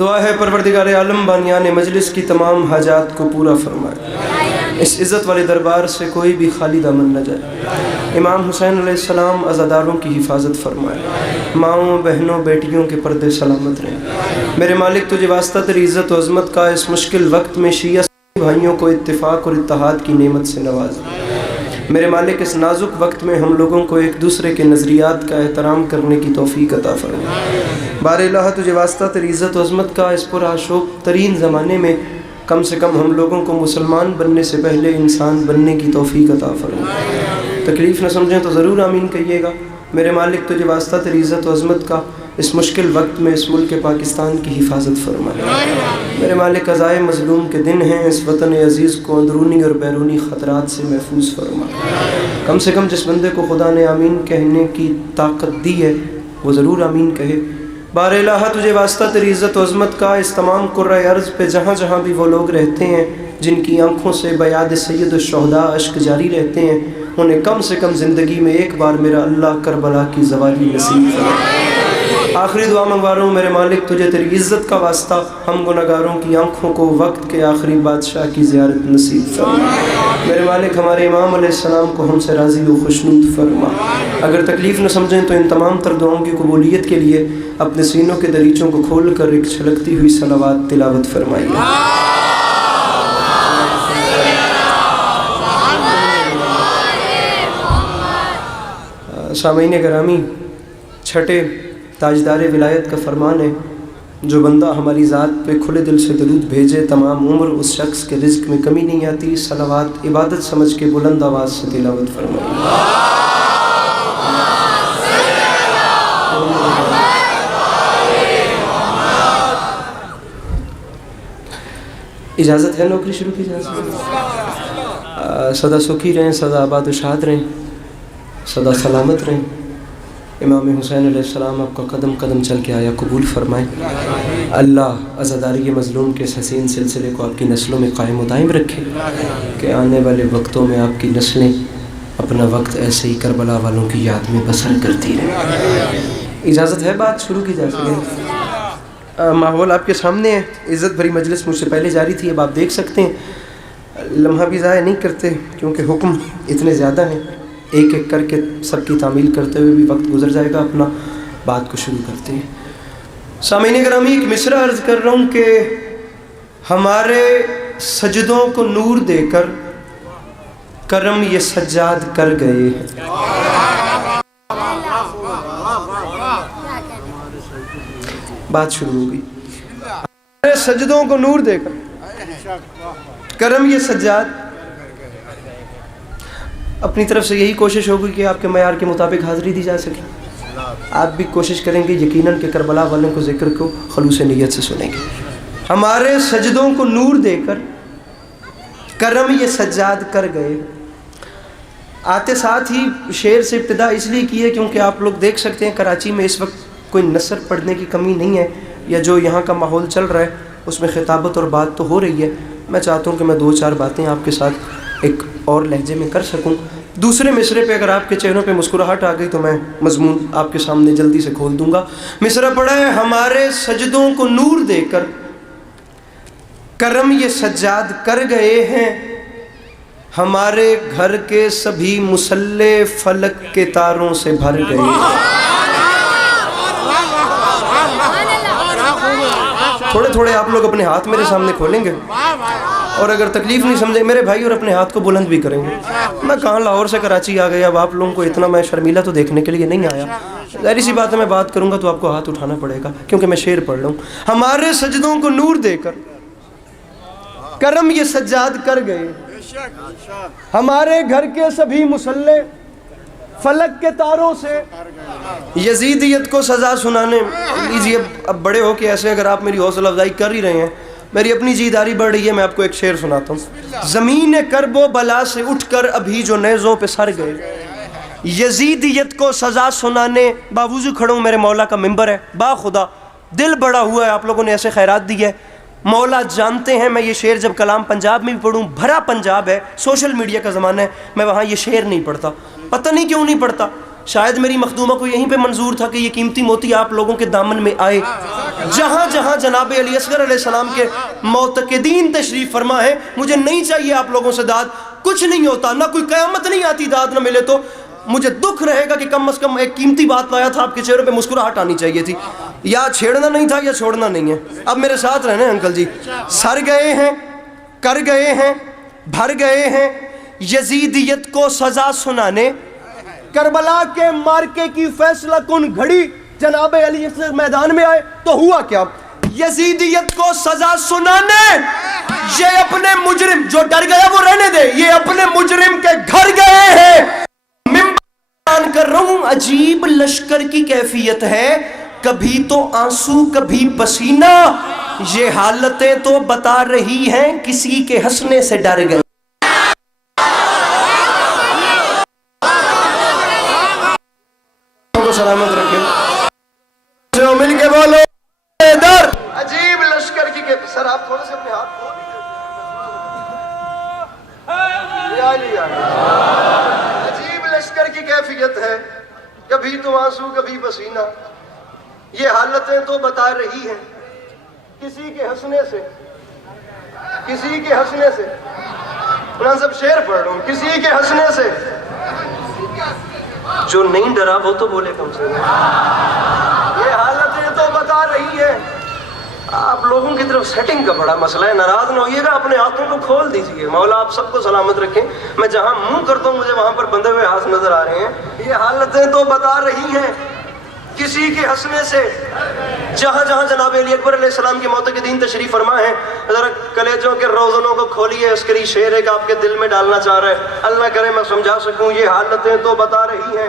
دعا ہے پروردگار عالم بانیان مجلس کی تمام حاجات کو پورا فرمائے، اس عزت والے دربار سے کوئی بھی خالی دامن نہ جائے۔ امام حسین علیہ السلام عزاداروں کی حفاظت فرمائے، ماؤں بہنوں بیٹیوں کے پردے سلامت رہیں۔ میرے مالک تجھے واسطہ تیری عزت و عظمت کا اس مشکل وقت میں شیعہ بھائیوں کو اتفاق اور اتحاد کی نعمت سے نواز۔ میرے مالک اس نازک وقت میں ہم لوگوں کو ایک دوسرے کے نظریات کا احترام کرنے کی توفیق عطا فرما۔ بار الہ تجھے واسطہ تیری عزت و عظمت کا اس پرآشوب ترین زمانے میں کم سے کم ہم لوگوں کو مسلمان بننے سے پہلے انسان بننے کی توفیق عطا فرما۔ تکلیف نہ سمجھیں تو ضرور آمین کہیے گا۔ میرے مالک تجھے واسطہ تیری عزت و عظمت کا اس مشکل وقت میں اس ملک پاکستان کی حفاظت فرمائے۔ میرے مالک قضائے مظلوم کے دن ہیں، اس وطن عزیز کو اندرونی اور بیرونی خطرات سے محفوظ فرما۔ کم سے کم جس بندے کو خدا نے آمین کہنے کی طاقت دی ہے وہ ضرور آمین کہے۔ بار الہ تجھے واسطہ تیری عزت و عظمت کا اس تمام کرۂ ارض پہ جہاں جہاں بھی وہ لوگ رہتے ہیں جن کی آنکھوں سے بیاد سید الشہداء اشک جاری رہتے ہیں، انہیں کم سے کم زندگی میں ایک بار میرا اللہ کربلا کی زوالی نصیب فرما۔ آخری دعا منگوا رہا ہوں میرے مالک تجھے تیری عزت کا واسطہ ہم گناہگاروں کی آنکھوں کو وقت کے آخری بادشاہ کی زیارت نصیب فرما۔ میرے مالک ہمارے امام علیہ السلام کو ہم سے راضی و خوشنود فرما۔ اگر تکلیف نہ سمجھیں تو ان تمام تر دعاؤں کی قبولیت کے لیے اپنے سینوں کے دریچوں کو کھول کر ایک چھلکتی ہوئی صلوات تلاوت فرمائیے۔ سامعین گرامی، چھٹے تاجدار ولایت کا فرمان ہے، جو بندہ ہماری ذات پہ کھلے دل سے درود بھیجے تمام عمر اس شخص کے رزق میں کمی نہیں آتی۔ صلوات عبادت سمجھ کے بلند آواز سے تلاوت فرمائیے۔ اجازت ہے نوکری شروع کی جا سکے؟ سدا سکھی رہیں، سدا آباد و شاد رہیں، سدا سلامت رہیں۔ امام حسین علیہ السلام آپ کا قدم قدم چل کے آیا قبول فرمائے۔ اللہ عزاداری مظلوم کے اس حسین سلسلے کو آپ کی نسلوں میں قائم و دائم رکھے کہ آنے والے وقتوں میں آپ کی نسلیں اپنا وقت ایسے ہی کربلا والوں کی یاد میں بسر کرتی رہیں۔ اجازت ہے بات شروع کی جا سکے؟ ماحول آپ کے سامنے ہے، عزت بھری مجلس مجھ سے پہلے جاری تھی، اب آپ دیکھ سکتے ہیں۔ لمحہ بھی ضائع نہیں کرتے کیونکہ حکم اتنے زیادہ ہیں، ایک ایک کر کے سب کی تعمیل کرتے ہوئے بھی وقت گزر جائے گا، اپنا بات کو شروع کرتے ہیں۔ سامعین گرامی، ایک مصرع عرض کر رہا ہوں کہ ہمارے سجدوں کو نور دے کر کرم یہ سجاد کر گئے ہیں۔ بات شروع ہو گئی۔ ہمارے سجدوں کو نور دے کر کرم یہ سجاد، اپنی طرف سے یہی کوشش ہوگی کہ آپ کے معیار کے مطابق حاضری دی جا سکے۔ آپ بھی کوشش کریں گے یقیناً کہ کربلا والوں کو ذکر کو خلوص نیت سے سنیں گے۔ ہمارے سجدوں کو نور دے کر کرم یہ سجاد کر گئے۔ آتے ساتھ ہی شعر سے ابتدا اس لیے کی ہے کیونکہ آپ لوگ دیکھ سکتے ہیں کراچی میں اس وقت کوئی نثر پڑھنے کی کمی نہیں ہے، یا جو یہاں کا ماحول چل رہا ہے اس میں خطابت اور بات تو ہو رہی ہے۔ میں چاہتا ہوں کہ میں دو چار باتیں آپ کے ساتھ ایک اور لہجے میں کر سکوں۔ دوسرے مصرے پہ اگر آپ کے چہروں پہ مسکراہٹ آ گئی تو میں مضمون آپ کے سامنے جلدی سے کھول دوں گا۔ مصرع پڑھا ہے، ہمارے سجدوں کو نور دے کر کرم یہ سجاد کر گئے ہیں، ہمارے گھر کے سبھی مصلے فلک کے تاروں سے بھر گئے ہیں۔ تھوڑے تھوڑے آپ لوگ اپنے ہاتھ میرے سامنے کھولیں گے اور اگر تکلیف نہیں سمجھے میرے بھائی اور اپنے ہاتھ کو بلند بھی کریں گے۔ میں کہاں لاہور سے کراچی آ گیا، اب آپ لوگوں کو اتنا میں شرمیلا تو دیکھنے کے لیے نہیں آیا۔ ظاہری سی بات ہے میں بات کروں گا تو آپ کو ہاتھ اٹھانا پڑے گا کیونکہ میں شعر پڑھ رہا ہوں۔ ہمارے سجدوں کو نور دے کر کرم یہ سجاد کر گئے، ہمارے گھر کے سبھی مصلے فلک کے تاروں سے یزیدیت کو سزا سنانے لیجیے۔ اب بڑے ہو کے ایسے اگر آپ میری حوصلہ افزائی کر ہی رہے ہیں، میری اپنی جیداری بڑھ رہی ہے، میں آپ کو ایک شعر سناتا ہوں۔ زمین کرب و بلا سے اٹھ کر ابھی جو نیزوں پہ سر گئے، یزیدیت کو سزا سنانے باوضو کھڑا ہوں، میرے مولا کا ممبر ہے، با خدا دل بڑا ہوا ہے، آپ لوگوں نے ایسے خیرات دی ہے، مولا جانتے ہیں۔ میں یہ شعر جب کلام پنجاب میں بھی پڑھوں، بھرا پنجاب ہے، سوشل میڈیا کا زمانہ ہے، میں وہاں یہ شعر نہیں پڑھتا، پتہ نہیں کیوں نہیں پڑھتا۔ شاید میری مخدومہ کو یہیں پہ منظور تھا کہ یہ قیمتی موتی آپ لوگوں کے دامن میں آئے. جہاں جہاں جناب علی اصغر علیہ السلام کے معتقدین تشریف فرما ہے، مجھے نہیں چاہیے آپ لوگوں سے داد. کچھ نہیں ہوتا، نہ کوئی قیامت نہیں آتی داد نہ ملے تو. مجھے دکھ رہے گا کہ کم از کم ایک قیمتی بات پایا تھا، آپ کے چہرے پہ مسکراہٹ آنی چاہیے تھی. یا چھیڑنا نہیں تھا یا چھوڑنا نہیں ہے. اب میرے ساتھ رہنے انکل جی. سر گئے ہیں، کر گئے ہیں، بھر گئے ہیں یزیدیت کو سزا سنانے. کربلا کے مارکے کی فیصلہ کن گھڑی جناب علی اصغر میدان میں آئے تو ہوا کیا؟ یزیدیت کو سزا سنانے. یہ اپنے مجرم، جو ڈر گیا وہ رہنے دے، یہ اپنے مجرم کے گھر گئے ہیں. بیان کر رہا ہوں، عجیب لشکر کی کیفیت ہے، کبھی تو آنسو کبھی پسینہ. یہ حالتیں تو بتا رہی ہیں کسی کے ہنسنے سے ڈر گئے. سلامت رکھیں، جو مل کے بولو ادھر. عجیب لشکر کی سر آپ تھوڑے سے اپنے ہاتھ کھول دیجیے. عجیب لشکر کی کیفیت ہے، کبھی تو آنسو کبھی پسینہ. یہ حالتیں تو بتا رہی ہیں کسی کے ہنسنے سے، کسی کے ہنسنے سے. قرآن سب شعر پڑھ رہا ہوں. کسی کے ہنسنے سے. جو نہیں ڈرا وہ تو بولے کم سے. یہ حالتیں تو بتا رہی ہے. آپ لوگوں کی طرف سیٹنگ کا بڑا مسئلہ ہے، ناراض نہ ہوئیے گا، اپنے ہاتھوں کو کھول دیجئے. مولا آپ سب کو سلامت رکھیں. میں جہاں منہ کرتا ہوں مجھے وہاں پر بندھے ہوئے ہاتھ نظر آ رہے ہیں. یہ حالتیں تو بتا رہی ہیں کسی کے ہنسنے سے. جہاں جہاں جناب علی اکبر علیہ السلام کے معتقدین تشریف فرما ہے، ذرا کلیجوں کے روزنوں کو کھولیے. عسکری شعر ایک آپ کے دل میں ڈالنا چاہ رہا ہے، اللہ کرے میں سمجھا سکوں. یہ حالتیں تو بتا رہی ہیں.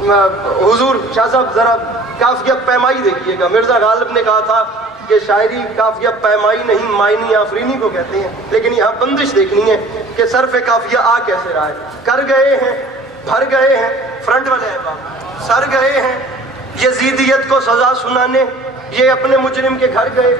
حضور شاہ صاحب ذرا قافیہ پیمائی دیکھیے گا. مرزا غالب نے کہا تھا کہ شاعری قافیہ پیمائی نہیں معنی آفرینی کو کہتے ہیں، لیکن یہاں بندش دیکھنی ہے کہ صرف قافیہ آ کیسے رہا ہے. کر گئے ہیں، بھر گئے ہیں. فرنٹ والے احباب، سر گئے ہیں یزیدیت کو سزا سنانے. یہ اپنے مجرم کے گھر گئے.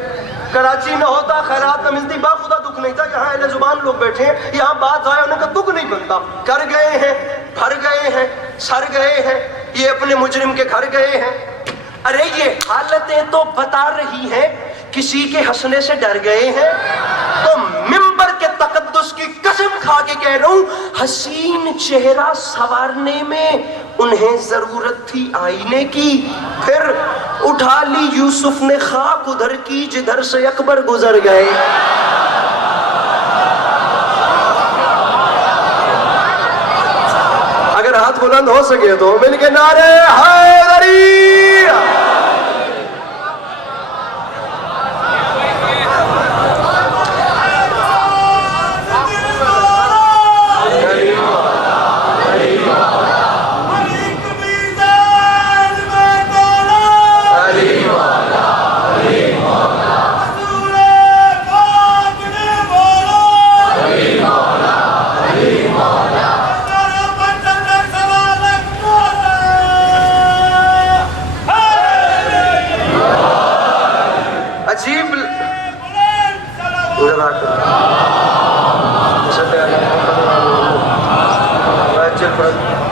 کراچی نہ ہوتا خیرات نہ ملتی، باخدا دکھ نہیں تھا. یہاں اہل زبان لوگ بیٹھے ہیں، یہاں بات آئے انہیں کا دکھ نہیں بنتا. کر گئے ہیں، بھر گئے ہیں، سر گئے ہیں. یہ اپنے مجرم کے گھر گئے ہیں. ارے یہ حالتیں تو بتا رہی ہیں کسی کے ہنسنے سے ڈر گئے ہیں. تو منبر کے تقدس کی قسم کھا کے کہہ رہا ہوں، حسین چہرہ سنوارنے میں انہیں ضرورت تھی آئینے کی. پھر اٹھا لی یوسف نے خاک ادھر کی جدھر سے اکبر گزر گئے. اگر ہاتھ بلند ہو سکے تو مل کے نعرے حیدری.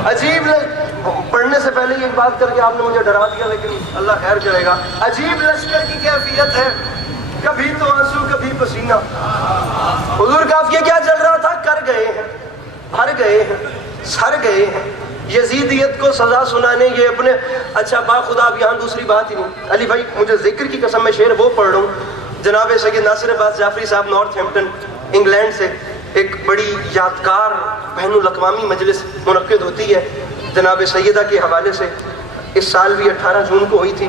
عجیب پڑھنے سے پہلے ایک بات کر کے آپ نے مجھے ڈرا دیا، لیکن اللہ خیر کرے گا. عجیب لشکر کی کیفیت ہے، کبھی تو آنسو کبھی پسینہ. حضور قافیہ کیا چل رہا تھا؟ کر گئے ہیں، بھر گئے ہیں، سر گئے ہیں. یزیدیت کو سزا سنانے. یہ اپنے اچھا با خدا اب یہاں دوسری بات ہی نہیں. علی بھائی مجھے ذکر کی قسم میں شعر وہ پڑھ رہا ہوں. جناب سید ناصر عباس جعفری صاحب نارتھ ہیمپٹن انگلینڈ سے ایک بڑی یادگار بین الاقوامی مجلس منعقد ہوتی ہے جناب سیدہ کے حوالے سے. اس سال بھی 18 جون کو ہوئی تھی.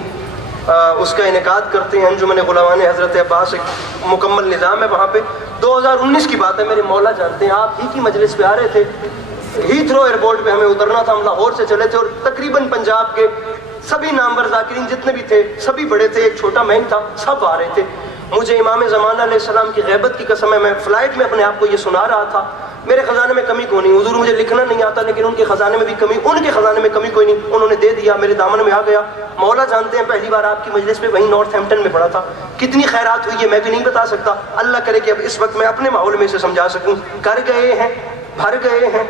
اس کا انعقاد کرتے ہیں انجمن غلامان حضرت عباس. ایک مکمل نظام ہے وہاں پہ. 2019 کی بات ہے، میرے مولا جانتے ہیں. آپ ہی کی مجلس پہ آ رہے تھے، ہیتھرو ایئرپورٹ پہ ہمیں اترنا تھا. ہم لاہور سے چلے تھے اور تقریباً پنجاب کے سبھی نامور ذاکرین جتنے بھی تھے سبھی بڑے تھے. ایک چھوٹا مہن تھا، سب آ رہے تھے. مجھے امام زمانہ علیہ السلام کی غیبت کی قسم ہے، میں فلائٹ میں اپنے آپ کو یہ سنا رہا تھا. میرے خزانے میں کمی کوئی نہیں. حضور مجھے لکھنا نہیں آتا لیکن ان کے خزانے میں بھی کمی، ان کے خزانے میں کمی کوئی نہیں. انہوں نے دے دیا، میرے دامن میں آ گیا. مولا جانتے ہیں پہلی بار آپ کی مجلس پہ وہیں نارتھ ہیمپٹن میں پڑا تھا. کتنی خیرات ہوئی ہے میں بھی نہیں بتا سکتا. اللہ کرے کہ اب اس وقت میں اپنے ماحول میں سے سمجھا سکوں. کر گئے ہیں، بھر گئے ہیں،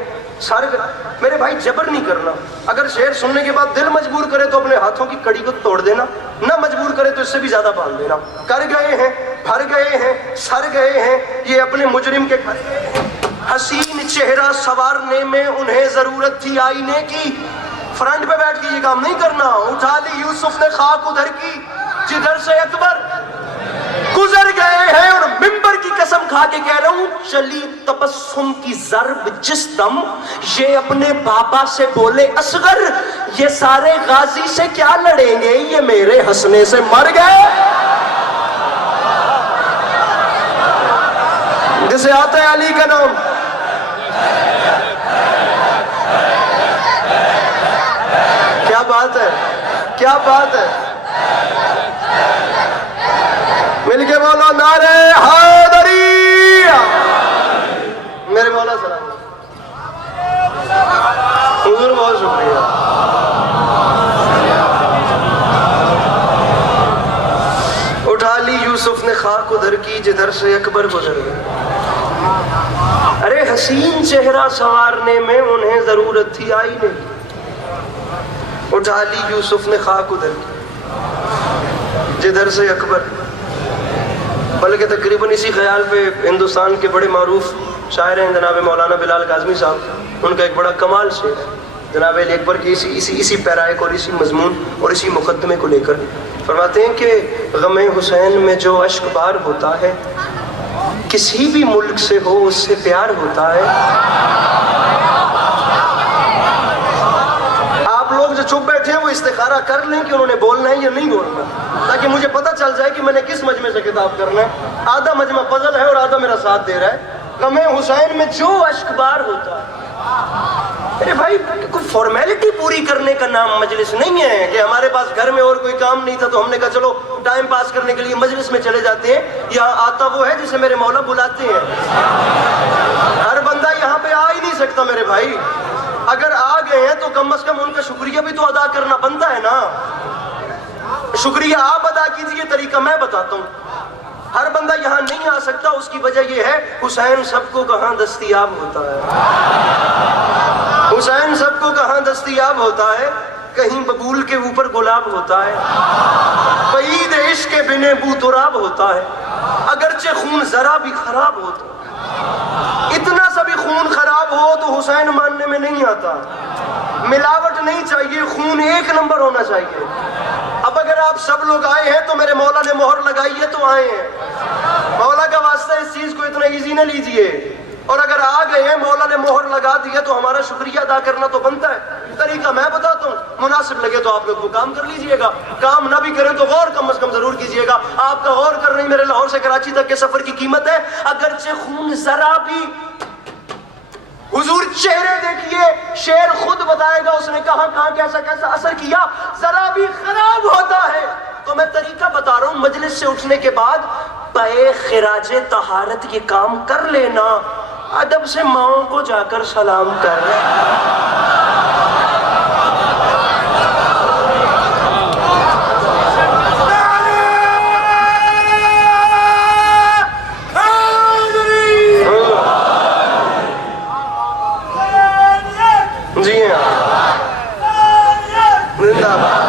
میرے بھائی جبر نہیں کرنا. اگر شعر سننے کے بعد دل مجبور کرے تو اپنے ہاتھوں کی کڑی کو توڑ دینا, نہ مجبور کرے تو اس سے بھی زیادہ باندھ دینا. کر گئے ہیں, بھر گئے ہیں, سر گئے ہیں یہ اپنے مجرم کے گھر. حسین چہرہ سنوارنے میں انہیں ضرورت تھی آئینے کی. فرنٹ پہ بیٹھ کے یہ کام نہیں کرنا. اٹھا لی یوسف نے خاک ادھر کی جدھر سے اکبر گزر گئے ہیں, اور ممبر کی قسم کھا کے کہہ رہا ہوں چلی تبسم کی ضرب جس دم یہ اپنے بابا سے بولے اصغر, یہ سارے غازی سے کیا لڑیں گے یہ میرے ہنسنے سے مر گئے. جسے آتا ہے علی کا نام, کیا بات ہے, کیا بات ہے. مل کے بولو نعرہ حیدری. میرے مولا سلام. حضور بہت شکریہ. اٹھا لی یوسف نے خاک ادھر کی جدھر سے اکبر گزر گئے. ارے حسین چہرہ سنوارنے میں انہیں ضرورت تھی آئی نہیں. اٹھا لی یوسف نے خاک ادھر کی جدھر سے اکبر. بلکہ تقریباً اسی خیال پہ ہندوستان کے بڑے معروف شاعر ہیں جناب مولانا بلال کاظمی صاحب, ان کا ایک بڑا کمال شعر ہے جناب علی اکبر کی اسی پیرائے اور اسی مضمون اور اسی مقدمے کو لے کر. فرماتے ہیں کہ غم حسین میں جو اشک بار ہوتا ہے کسی بھی ملک سے ہو اس سے پیار ہوتا ہے. آپ لوگ جو چپ بیٹھے ہیں وہ استخارہ کر لیں کہ انہوں نے بولنا ہے یا نہیں بولنا, تاکہ مجھے پتہ چل جائے کہ میں نے کس مجمع سے خطاب کرنا ہے. آدھا مجمع پزل ہے اور آدھا میرا ساتھ دے رہا ہے. غم حسین میں جو اشک بار ہوتا ہے. ارے بھائی کوئی فارمیلٹی پوری کرنے کا نام مجلس نہیں ہے کہ ہمارے پاس گھر میں اور کوئی کام نہیں تھا تو ہم نے کہا چلو ٹائم پاس کرنے کے لیے مجلس میں چلے جاتے ہیں. یہاں آتا وہ ہے جسے میرے مولا بلاتے ہیں. ہر بندہ یہاں پہ آ ہی نہیں سکتا میرے بھائی. اگر آ گئے ہیں تو کم از کم ان کا شکریہ بھی تو ادا کرنا بنتا ہے نا. شکریہ آپ ادا کیجئے, طریقہ میں بتاتا ہوں. ہر بندہ یہاں نہیں آ سکتا, اس کی وجہ یہ ہے حسین سب کو کہاں دستیاب ہوتا ہے. حسین سب کو کہاں دستیاب ہوتا ہے. کہیں ببول کے اوپر گلاب ہوتا ہے, بعید عشق کے بنے بو تراب ہوتا ہے. اگرچہ خون ذرا بھی خراب ہوتا ہے, اتنا سا بھی خون خراب ہو تو حسین ماننے میں نہیں آتا. ملاوٹ نہیں چاہیے, خون ایک نمبر ہونا چاہیے. اب اگر آپ سب لوگ آئے ہیں تو میرے مولا نے مہر لگائی ہے تو آئے ہیں. مولا کا واسطہ اس چیز کو اتنا ایزی نہ لیجئے. اور اگر آ گئے ہیں مولا نے مہر لگا دی ہے تو ہمارا شکریہ ادا کرنا تو بنتا ہے. طریقہ میں بتاتا ہوں, مناسب لگے تو آپ لوگ وہ کام کر لیجئے گا, کام نہ بھی کریں تو غور کم از کم ضرور کیجئے گا. آپ کا غور کر رہی میرے لاہور سے کراچی تک کے سفر کی قیمت ہے. اگرچہ خون ذرا بھی, حضور چہرے دیکھیے, شعر خود بتائے گا اس نے کہاں کہاں کیسا کیسا اثر کیا, ذرا بھی خراب ہوتا ہے. تو میں طریقہ بتا رہا ہوں, مجلس سے اٹھنے کے بعد پے خراج طہارت یہ کام کر لینا, ادب سے ماؤں کو جا کر سلام کر. جی ہاں, زندہ باد.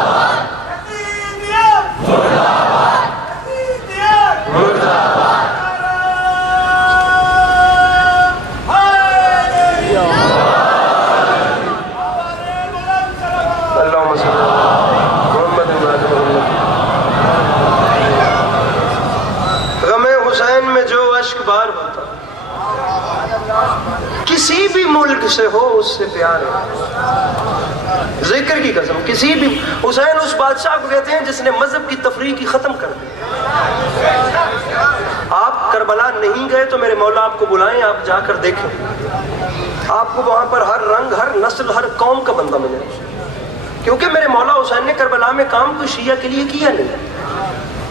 کسی بھی ملک سے ہو اس سے پیار ہے. ذکر کی قسم, کسی بھی. حسین اس بادشاہ کو کہتے ہیں جس نے مذہب کی تفریق کی ختم کر دی. آپ کربلا نہیں گئے تو میرے مولا آپ کو بلائیں, آپ جا کر دیکھیں. آپ کو وہاں پر ہر رنگ, ہر نسل, ہر قوم کا بندہ ملے. کیونکہ میرے مولا حسین نے کربلا میں کام کوئی شیعہ کے لیے کیا نہیں.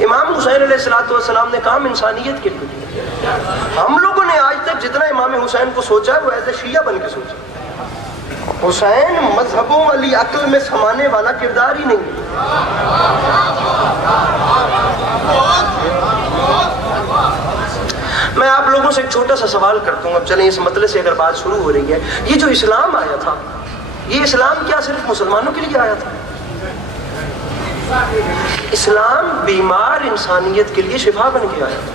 امام حسین علیہ السلام نے کام انسانیت کے لیے کیا. ہم لوگوں نے آج تک جتنا امام حسین کو سوچا ہے وہ ایز اے شیعہ بن کے سوچا. حسین مذہبوں والی عقل میں سمانے والا کردار ہی نہیں. میں آپ لوگوں سے ایک چھوٹا سا سوال کرتا ہوں، اب چلیں اس مسئلے سے اگر بات شروع ہو رہی ہے، یہ جو اسلام آیا تھا، یہ اسلام کیا صرف مسلمانوں کے لیے آیا تھا؟ اسلام بیمار انسانیت کے لیے شفا بن کے آیا تھا۔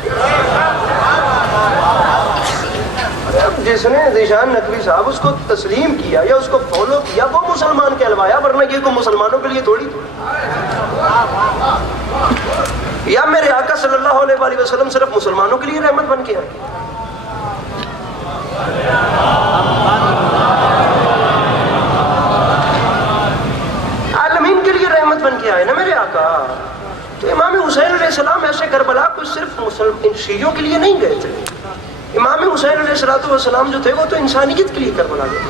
جس نے ذیشان نقوی صاحب اس کو تسلیم کیا یا اس کو فالو کیا وہ مسلمان کہلوایا، ورنہ یہ کو مسلمانوں کے لیے تھوڑی تھی۔ یا میرے آقا صلی اللہ علیہ وسلم صرف مسلمانوں کے لیے رحمت بن کے آئے؟ عالمین کے لیے رحمت بن کے آئے نا میرے آقا۔ تو امام حسین علیہ السلام ایسے کربلا کو صرف شیعوں کے لیے نہیں گئے تھے، امام حسین علیہ السلام جو تھے وہ تو انسانیت کے لیے کربلا گئے۔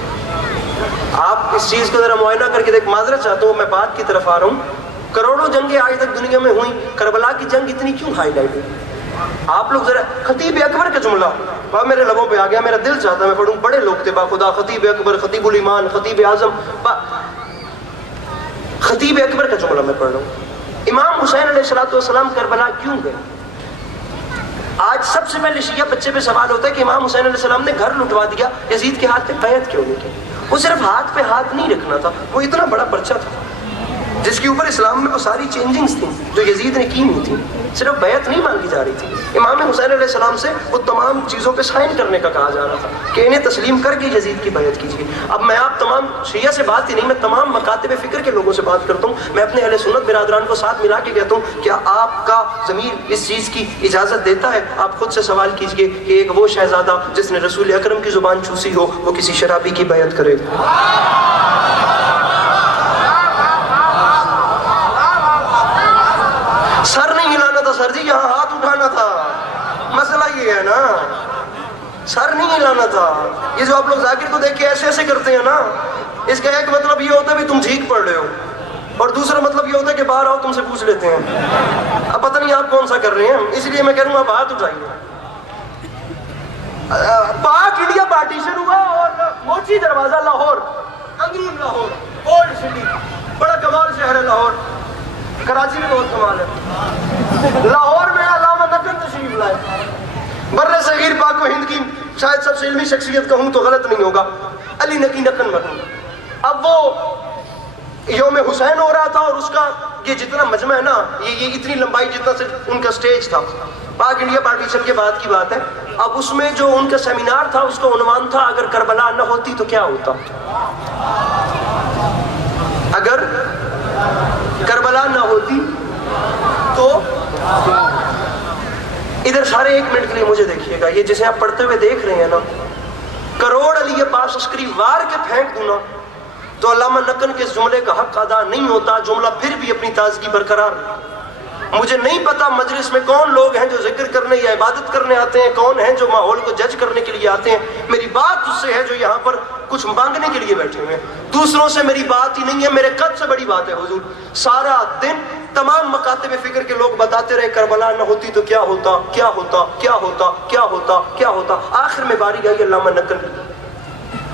آپ اس چیز کو ذرا معائنہ کر کے دیکھ، معذرت چاہتا ہوں میں بات کی طرف آ رہا ہوں، کروڑوں جنگیں آج تک دنیا میں ہوئیں، کربلا کی جنگ اتنی کیوں ہائی لائٹ ہوئی؟ آپ لوگ ذرا خطیب اکبر کا جملہ میرے لبوں پہ آ گیا، میرا دل چاہتا میں پڑھوں، بڑے لوگ تھے با خدا، خطیب اکبر، خطیب الایمان، خطیب اعظم، خطیب اکبر کا جملہ میں پڑھ رہا ہوں۔ امام حسین علیہ السلام کربلا کیوں گئے؟ آج سب سے پہلے شیعہ بچے پہ سوال ہوتا ہے کہ امام حسین علیہ السلام نے گھر لٹوا دیا، یزید کے ہاتھ پہ بیعت کیوں نہیں کی؟ وہ صرف ہاتھ پہ ہاتھ نہیں رکھنا تھا، وہ اتنا بڑا پرچہ تھا جس کے اوپر اسلام میں وہ ساری چینجنگز تھیں جو یزید نے کی نہیں تھی، صرف بیعت نہیں مانگی جا رہی تھی۔ امام حسین علیہ السلام سے وہ تمام چیزوں پہ سائن کرنے کا کہا جا رہا تھا کہ انہیں تسلیم کر کے یزید کی بیعت کیجیے۔ اب میں آپ تمام شیعہ سے بات ہی نہیں، میں تمام مکاتب فکر کے لوگوں سے بات کرتا ہوں، میں اپنے اہل سنت برادران کو ساتھ ملا کے کہتا ہوں، کیا آپ کا ضمیر اس چیز کی اجازت دیتا ہے؟ آپ خود سے سوال کیجئے کہ ایک وہ شہزادہ جس نے رسول اکرم کی زبان چوسی ہو وہ کسی شرابی کی بیعت کرے گا؟ سر نہیں ہلانا تھا سر جی، یہاں ہاتھ اٹھانا تھا، مسئلہ یہ ہے نا، سر نہیں ہلانا تھا۔ یہ جو آپ لوگ ذاکر کو دیکھ کے ایسے ایسے کرتے ہیں نا، اس کا ایک مطلب یہ ہوتا ہے بھی تم ٹھیک پڑھ رہے ہو، اور دوسرا مطلب یہ ہوتا ہے کہ باہر آؤ تم سے پوچھ لیتے ہیں۔ اب پتہ نہیں آپ کون سا کر رہے ہیں، اس لیے میں کہہ رہا ہوں آپ ہاتھ اٹھائیے۔ پاک انڈیا پارٹیشن ہوا اور موچی دروازہ لاہور، انگریم لاہور، اولڈ سٹی، بڑا کمال شہر ہے لاہور، کراچی میں بہت کمال ہے۔ لاہور میں علامہ نقن تشریف لائے، بر صغیر پاک و ہند کی شاید سب سے علمی شخصیت کہوں تو غلط نہیں ہوگا، علی نقی نقن مرحوم۔ اب وہ یوم حسین ہو رہا تھا اور اس کا یہ جتنا مجمع ہے نا، یہ اتنی لمبائی جتنا صرف ان کا سٹیج تھا، پاک انڈیا پارٹیشن کے بعد کی بات ہے۔ اب اس میں جو ان کا سیمینار تھا اس کا عنوان تھا اگر کربلا نہ ہوتی تو کیا ہوتا؟ اگر کربلا نہ ہوتی تو ادھر سارے ایک منٹ کے لیے مجھے دیکھیے گا، یہ جسے آپ پڑھتے ہوئے دیکھ رہے ہیں نا، کروڑ علی پاس عسکری وار کے پھینک دوں نا تو علامہ نقن کے اس جملے کا حق ادا نہیں ہوتا، جملہ پھر بھی اپنی تازگی برقرار ہے۔ مجھے نہیں پتا مجلس میں کون لوگ ہیں جو ذکر کرنے یا عبادت کرنے آتے ہیں، کون ہیں جو ماحول کو جج کرنے کے لیے آتے ہیں۔ میری بات اس سے ہے جو یہاں پر کچھ مانگنے کے لیے بیٹھے ہوئے ہیں، دوسروں سے میری بات ہی نہیں ہے، میرے قد سے بڑی بات ہے حضور۔ سارا دن تمام مکاتب فکر کے لوگ بتاتے رہے کربلا نہ ہوتی تو کیا ہوتا، کیا ہوتا، کیا ہوتا، کیا ہوتا، کیا ہوتا۔ آخر میں باری آئی علامہ نقن کی،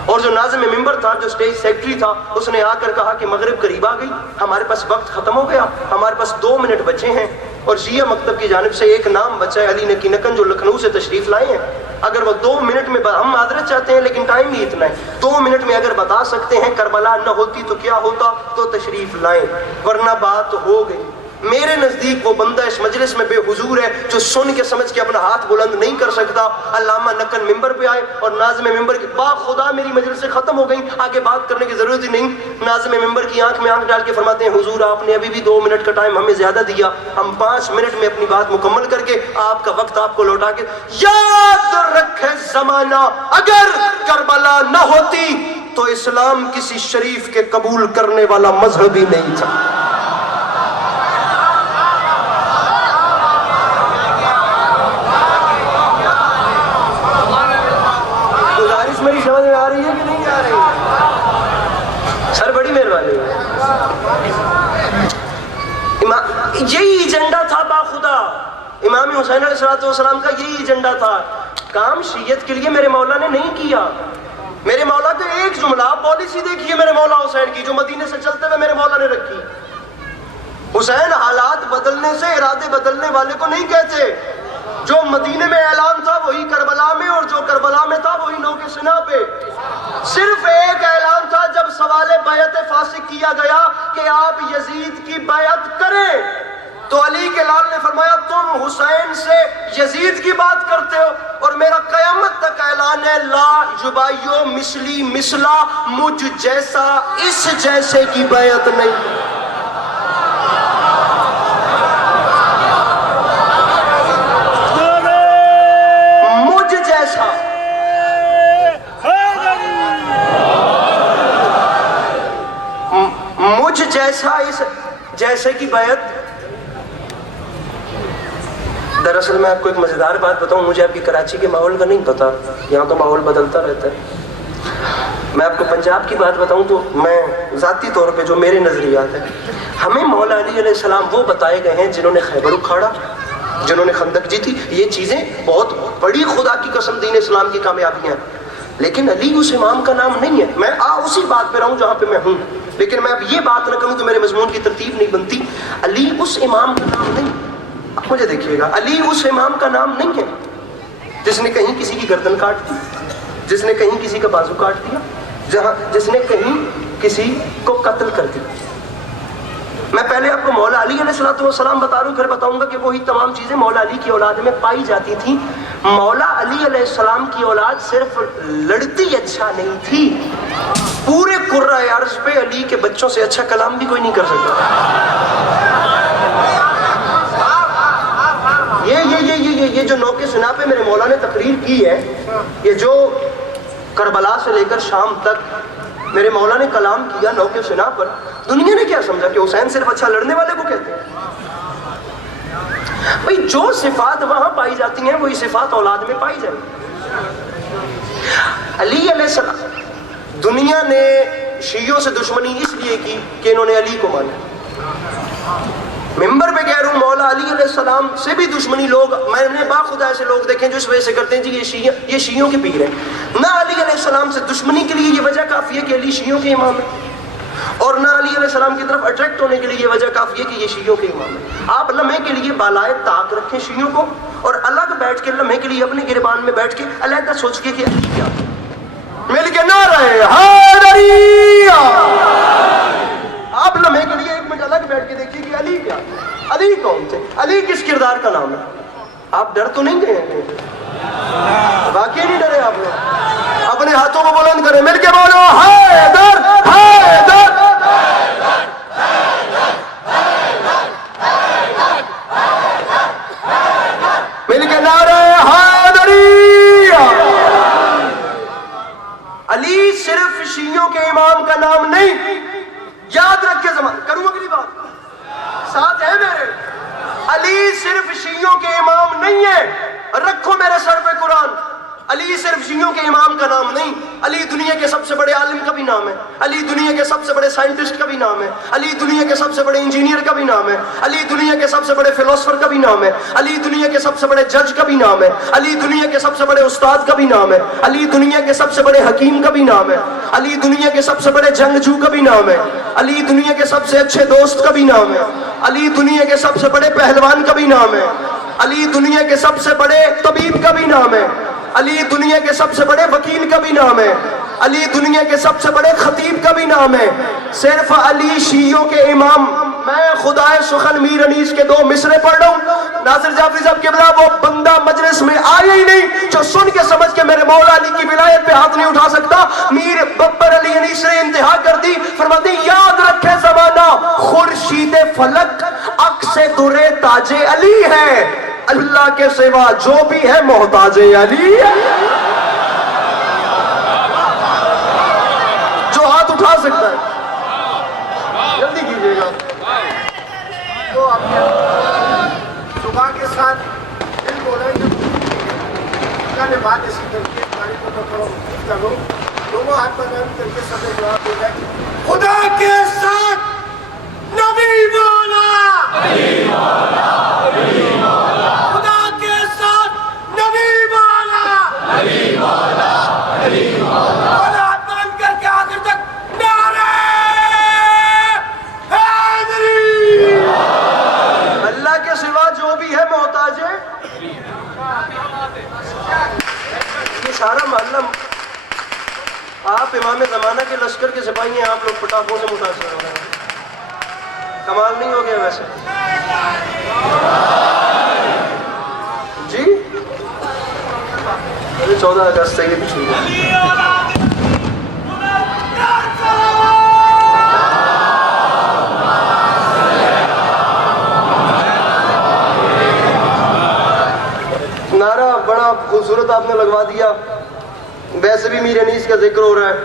اور جو ناظم ممبر تھا، جو سٹیج سیکٹری تھا، اس نے آ کر کہا کہ مغرب قریب آ گئی، ہمارے پاس وقت ختم ہو گیا، ہمارے پاس 2 منٹ بچے ہیں، اور شیعہ مکتب کی جانب سے ایک نام بچا ہے علی نقی نقن جو لکھنؤ سے تشریف لائے ہیں۔ اگر وہ 2 منٹ میں، ہم معذرت چاہتے ہیں لیکن ٹائم ہی اتنا ہے، 2 منٹ میں اگر بتا سکتے ہیں کربلا نہ ہوتی تو کیا ہوتا تو تشریف لائیں، ورنہ بات ہو گئی۔ میرے نزدیک وہ بندہ اس مجلس میں بے حضور ہے جو سن کے سمجھ کے اپنا ہاتھ بلند نہیں کر سکتا۔ علامہ نقن ممبر پہ آئے اور ناظم ممبر کی با خدا میری مجلس سے ختم ہو گئی، آگے بات کرنے کی ضرورت ہی نہیں۔ ناظم ممبر کی آنکھ میں آنکھ ڈال کے فرماتے ہیں حضور آپ نے ابھی بھی 2 منٹ کا ٹائم ہمیں زیادہ دیا، ہم 5 منٹ میں اپنی بات مکمل کر کے آپ کا وقت آپ کو لوٹا کے۔ یاد رکھے زمانہ اگر کربلا نہ ہوتی تو اسلام کسی شریف کے قبول کرنے والا مذہب ہی نہیں تھا۔ میری سمجھ میں آ رہی ہے کہ نہیں آ رہی؟ سر بڑی مہربانی ہے۔ یہی ایجنڈا تھا باخدا امام حسین علیہ السلام کا، یہی ایجنڈا تھا۔ کام شیعت کے لیے میرے مولا نے نہیں کیا۔ میرے مولا کا ایک جملہ، پالیسی دیکھیے میرے مولا حسین کی جو مدینے سے چلتے ہوئے میرے مولا نے رکھی۔ حسین حالات بدلنے سے ارادے بدلنے والے کو نہیں کہتے، جو مدینے میں اعلان تھا وہی کربلا میں، اور جو کربلا میں تھا وہی نوک سنا پہ۔ صرف ایک اعلان تھا جب سوال بیعت فاسق کیا گیا کہ آپ یزید کی بیعت کریں، تو علی کے لال نے فرمایا تم حسین سے یزید کی بات کرتے ہو، اور میرا قیامت تک اعلان ہے لا یبایو مثلی مثلا، مجھ جیسا اس جیسے کی بیعت نہیں۔ مجھ جیسا، مجھ جیسا اس جیسے کی بیعت۔ دراصل میں آپ کو ایک مزیدار بات بتاؤں، مجھے آپ کی کراچی کے ماحول کا نہیں پتا، یہاں تو ماحول بدلتا رہتا ہے۔ میں آپ کو پنجاب کی بات بتاؤں تو میں ذاتی طور پہ جو میرے نظریات ہیں، ہمیں مولا علی علیہ السلام وہ بتائے گئے ہیں جنہوں نے خیبر اکھاڑا، جنہوں نے خندق جیتی۔ یہ چیزیں بہت بڑی خدا کی قسم دین اسلام کی کامیابیاں ہیں، لیکن علی اس امام کا نام نہیں ہے۔ میں اسی بات پہ رہوں جہاں پہ میں ہوں، لیکن میں اب یہ بات نہ کروں تو میرے مضمون کی ترتیب نہیں بنتی۔ علی اس امام کا نام نہیں، مجھے دیکھیے گا، علی اس امام کا نام نہیں ہے جس نے کہیں کسی کی گردن کاٹ دی، جس نے کہیں کسی کا بازو کاٹ دیا، جس نے کہیں کسی کو قتل کر دیا۔ میں پہلے آپ کو مولا علی علیہ السلام بتا رہا ہوں، پھر بتاؤں گا کہ وہی تمام چیزیں مولا علی کی اولاد میں پائی جاتی تھیں۔ مولا علی علیہ السلام کی اولاد صرف لڑتی اچھا نہیں تھی، پورے قرۂ ارض پہ علی کے بچوں سے اچھا کلام بھی کوئی نہیں کر سکتا۔ یہ جو نوک سنا پہ میرے مولا نے تقریر کی ہے، یہ جو کربلا سے لے کر شام تک میرے مولا نے کلام کیا نوک سنا پر، دنیا نے کیا سمجھا کہ حسین صرف اچھا لڑنے والے کو کہتے ہیں؟ بھئی جو صفات وہاں پائی جاتی ہیں وہی صفات اولاد میں پائی جائیں۔ علی علیہ السلام، دنیا نے شیعوں سے دشمنی اس لیے کی کہ انہوں نے علی کو مانا۔ ممبر پہ کہہ رہا ہوں، مولا علی علیہ السلام سے بھی دشمنی لوگ، میں نے باخدا ایسے لوگ دیکھیں جو اس وجہ سے کرتے ہیں جی یہ شیعوں کے پیر ہیں۔ نہ علی علیہ السلام سے دشمنی کے لیے یہ وجہ کافی ہے کہ علی شیعوں کے امام ہے، اور نہ علی علیہ السلام کی طرف اٹریکٹ ہونے کے لیے یہ وجہ کافی ہے کہ یہ شیعوں کے امام ہے۔ آپ لمحے کے لیے بالائے طاق رکھیں شیعوں کو، اور الگ بیٹھ کے لمحے کے لیے اپنے گریبان میں بیٹھ کے علیحدہ سوچ کے کہ علی کیا، مل کے نعرہ حیدری، آپ لمحے کے لیے ایک منٹ الگ بیٹھ کے دیکھیے کہ علی کیا، علی کون تھے، علی کس کردار کا نام ہے۔ آپ ڈر تو نہیں گئے ہیں؟ واقعی نہیں ڈرے آپ لوگ؟ اپنے ہاتھوں کو بلند کریں، مل کے بولو حیدر حیدر، مل کے نعرہ حیدری۔ علی صرف شیعوں کے امام کا نام نہیں، یاد رکھ کے زمان کروں اگلی بات ساتھ ہے میرے، علی صرف شیعوں کے امام نہیں ہے، رکھو میرے سر پہ قرآن، علی صرف شیعوں کے امام کا نام نہیں، علی دنیا کے سب سے بڑے عالم کا بھی نام ہے، علی دنیا کے سب سے بڑے سائنٹسٹ کا بھی نام ہے، علی دنیا کے سب سے بڑے انجینئر کا بھی نام ہے، علی دنیا کے سب سے بڑے فلسفر کا بھی نام ہے، علی دنیا کے سب سے بڑے جج کا بھی نام ہے، علی دنیا کے سب سے بڑے استاد کا بھی نام ہے، علی دنیا کے سب سے بڑے حکیم کا بھی نام ہے، علی دنیا کے سب سے بڑے جنگجو کا بھی نام ہے، علی دنیا کے سب سے اچھے دوست کا بھی نام ہے، علی دنیا کے سب سے بڑے پہلوان کا بھی نام ہے، علی دنیا کے سب سے بڑے طبیب کا بھی نام ہے، علی دنیا کے سب سے بڑے وکیل کا بھی نام ہے، علی دنیا کے سب سے بڑے خطیب کا بھی نام ہے۔ صرف علی شیعوں کے امام۔ میں خدائے سخن میر انیس کے 2 مصرے پڑھ رہا ہوں، ناصر جعفری صاحب قبلہ وہ بندہ مجلس میں آیا ہی نہیں جو سن کے سمجھ کے میرے مولا علی کی ولایت پہ ہاتھ نہیں اٹھا سکتا۔ میر ببر علی انیس نے انتہا کر دی، فرماتے ہیں یاد رکھے زمانہ خورشید فلک عکس درے تاج علی ہے، اللہ کے سوا جو بھی ہے محتاج علی ہے۔ جو ہاتھ اٹھا سکتا ہے جلدی کیجئے گا۔ تو صبح کے ساتھ دل بولیں گے، اللہ نے بات ایسی کرتی ہے ہماری کو تھوڑا کرو، دونوں ہاتھ بند کر کے سب جواب دے جائے، خدا کے ساتھ نبی مولا، خدا کے ساتھ نبی مولا، اور ہاتھ بند کر کے آخر تک نعرہ حیدری۔ اللہ کے سوا جو بھی ہے محتاج ہے سارا محلہ آپ امام زمانہ کے لشکر کے سپاہی ہیں, آپ لوگ پٹاخوں سے متاثر ہو رہے ہیں. کمال نہیں ہو گیا ویسے؟ جی 14 اگست سے یہ پچھلی نعرہ بڑا خوبصورت آپ نے لگوا دیا. ویسے بھی میر انیس کا ذکر ہو رہا ہے,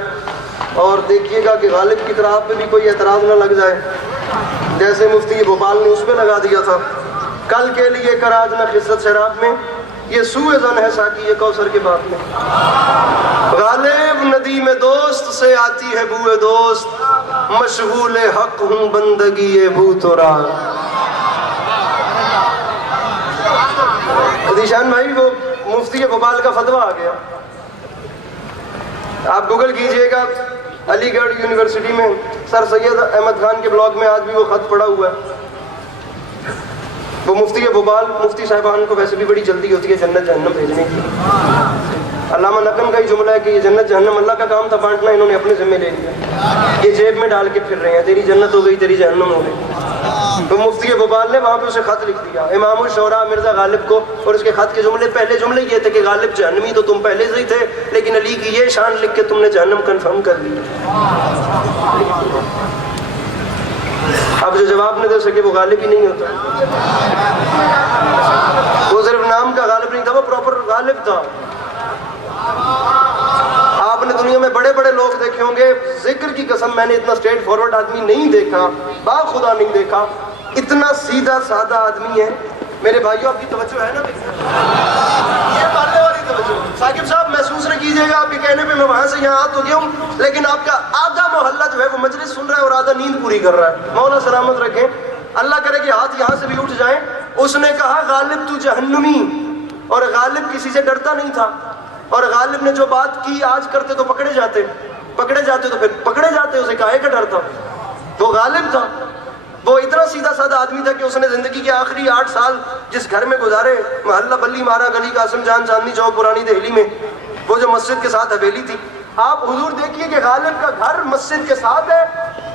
اور دیکھیے گا کہ غالب کی طرح پہ بھی کوئی اعتراض نہ لگ جائے, جیسے مفتی بھوپال نے اس پہ لگا دیا تھا. کل کے لیے کراج نہ خصت شراب میں, یہ سوء ظن ہے ساقی یہ کوثر کے باپ میں. غالب ندی میں دوست سے آتی ہے بوئے دوست, مشغول حق ہوں بندگی بو تو راہ. ذیشان بھائی وہ مفتی بھوپال کا فتویٰ آ گیا, آپ گوگل کیجئے گا, علی گڑھ یونیورسٹی میں سر سید احمد خان کے بلاگ میں آج بھی وہ خط پڑا ہوا ہے. وہ مفتی بھوپال, مفتی صاحبان کو ویسے بھی بڑی جلدی ہوتی ہے جنت جہنم بھیجنے کی. علامہ نقم کا ہی جملہ ہے کہ یہ جنت جہنم اللہ کا کام تھا بانٹنا, انہوں نے اپنے ذمہ لے لیا, یہ جیب میں ڈال کے پھر رہے ہیں, تیری جنت ہو گئی تیری جہنم ہو گئی. تو مفتی بھوپال نے وہاں پہ اسے خط لکھ دیا امام الشعراء مرزا غالب کو, اور اس کے خط کے پہلے جملے یہ تھے کہ غالب جہنمی تو تم پہلے سے ہی تھے, لیکن علی کی یہ شان لکھ کے تم نے جہنم کنفرم کر لی. اب جو جواب نہ دے سکے وہ غالب ہی نہیں ہوتا, وہ صرف نام کا غالب نہیں تھا, وہ پراپر غالب تھا. آپ نے دنیا میں بڑے بڑے لوگ دیکھے ہوں گے, ذکر کی قسم میں نے اتنا اسٹریٹ فارورڈ آدمی نہیں دیکھا, با خدا نہیں دیکھا, اتنا سیدھا سادہ آدمی ہے. میرے بھائیوں آپ کی توجہ ہے نا, یہ پڑھنے والی توجہ. ثاقب صاحب محسوس نہ کیجئے گا, آپ کے کہنے پہ میں وہاں سے یہاں آ تو گیا ہوں, لیکن آپ کا آدھا محلہ جو ہے وہ مجلس سن رہا ہے اور آدھا نیند پوری کر رہا ہے. مولا سلامت رکھیں, اللہ کرے کہ ہاتھ یہاں سے بھی اٹھ جائیں. اس نے کہا غالب تو جہنمی, اور غالب کسی سے ڈرتا نہیں تھا, اور غالب نے جو بات کی آج کرتے تو پکڑے جاتے تو پھر پکڑے جاتے, اسے کاہے کا ڈر تھا؟ وہ غالب تھا. وہ اتنا سیدھا سادہ آدمی تھا کہ اس نے زندگی کے آخری 8 سال جس گھر میں گزارے, محلہ بلی مارا, گلی قاسم جان, چاندنی چوک, پرانی دہلی میں, وہ جو مسجد کے ساتھ حویلی تھی. آپ حضور دیکھیے کہ غالب کا گھر مسجد کے ساتھ ہے,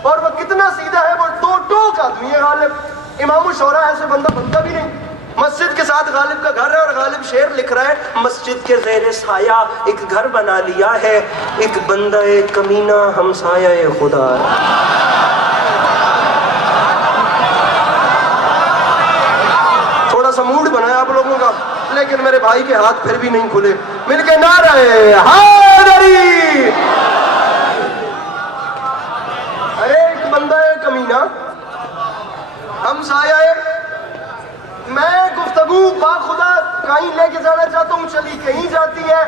اور وہ کتنا سیدھا ہے, وہ ٹوک آدمی ہے غالب. امام الشعراء ایسے بندہ بنتا بھی نہیں. مسجد کے ساتھ غالب کا گھر ہے, اور غالب شعر لکھ رہا ہے, مسجد کے زیر سایہ ایک گھر بنا لیا ہے, ایک بندہ کمینہ ہمسایہ خدا. تھوڑا سا موڈ بنایا آپ لوگوں کا, لیکن میرے بھائی کے ہاتھ پھر بھی نہیں کھلے. مل کے نعرہ حیدری. ارے ایک بندہ کمینہ ہمسایہ. میں گفتگو با خدا کہیں لے کے جانا چاہتا ہوں, چلی کہیں جاتی ہے.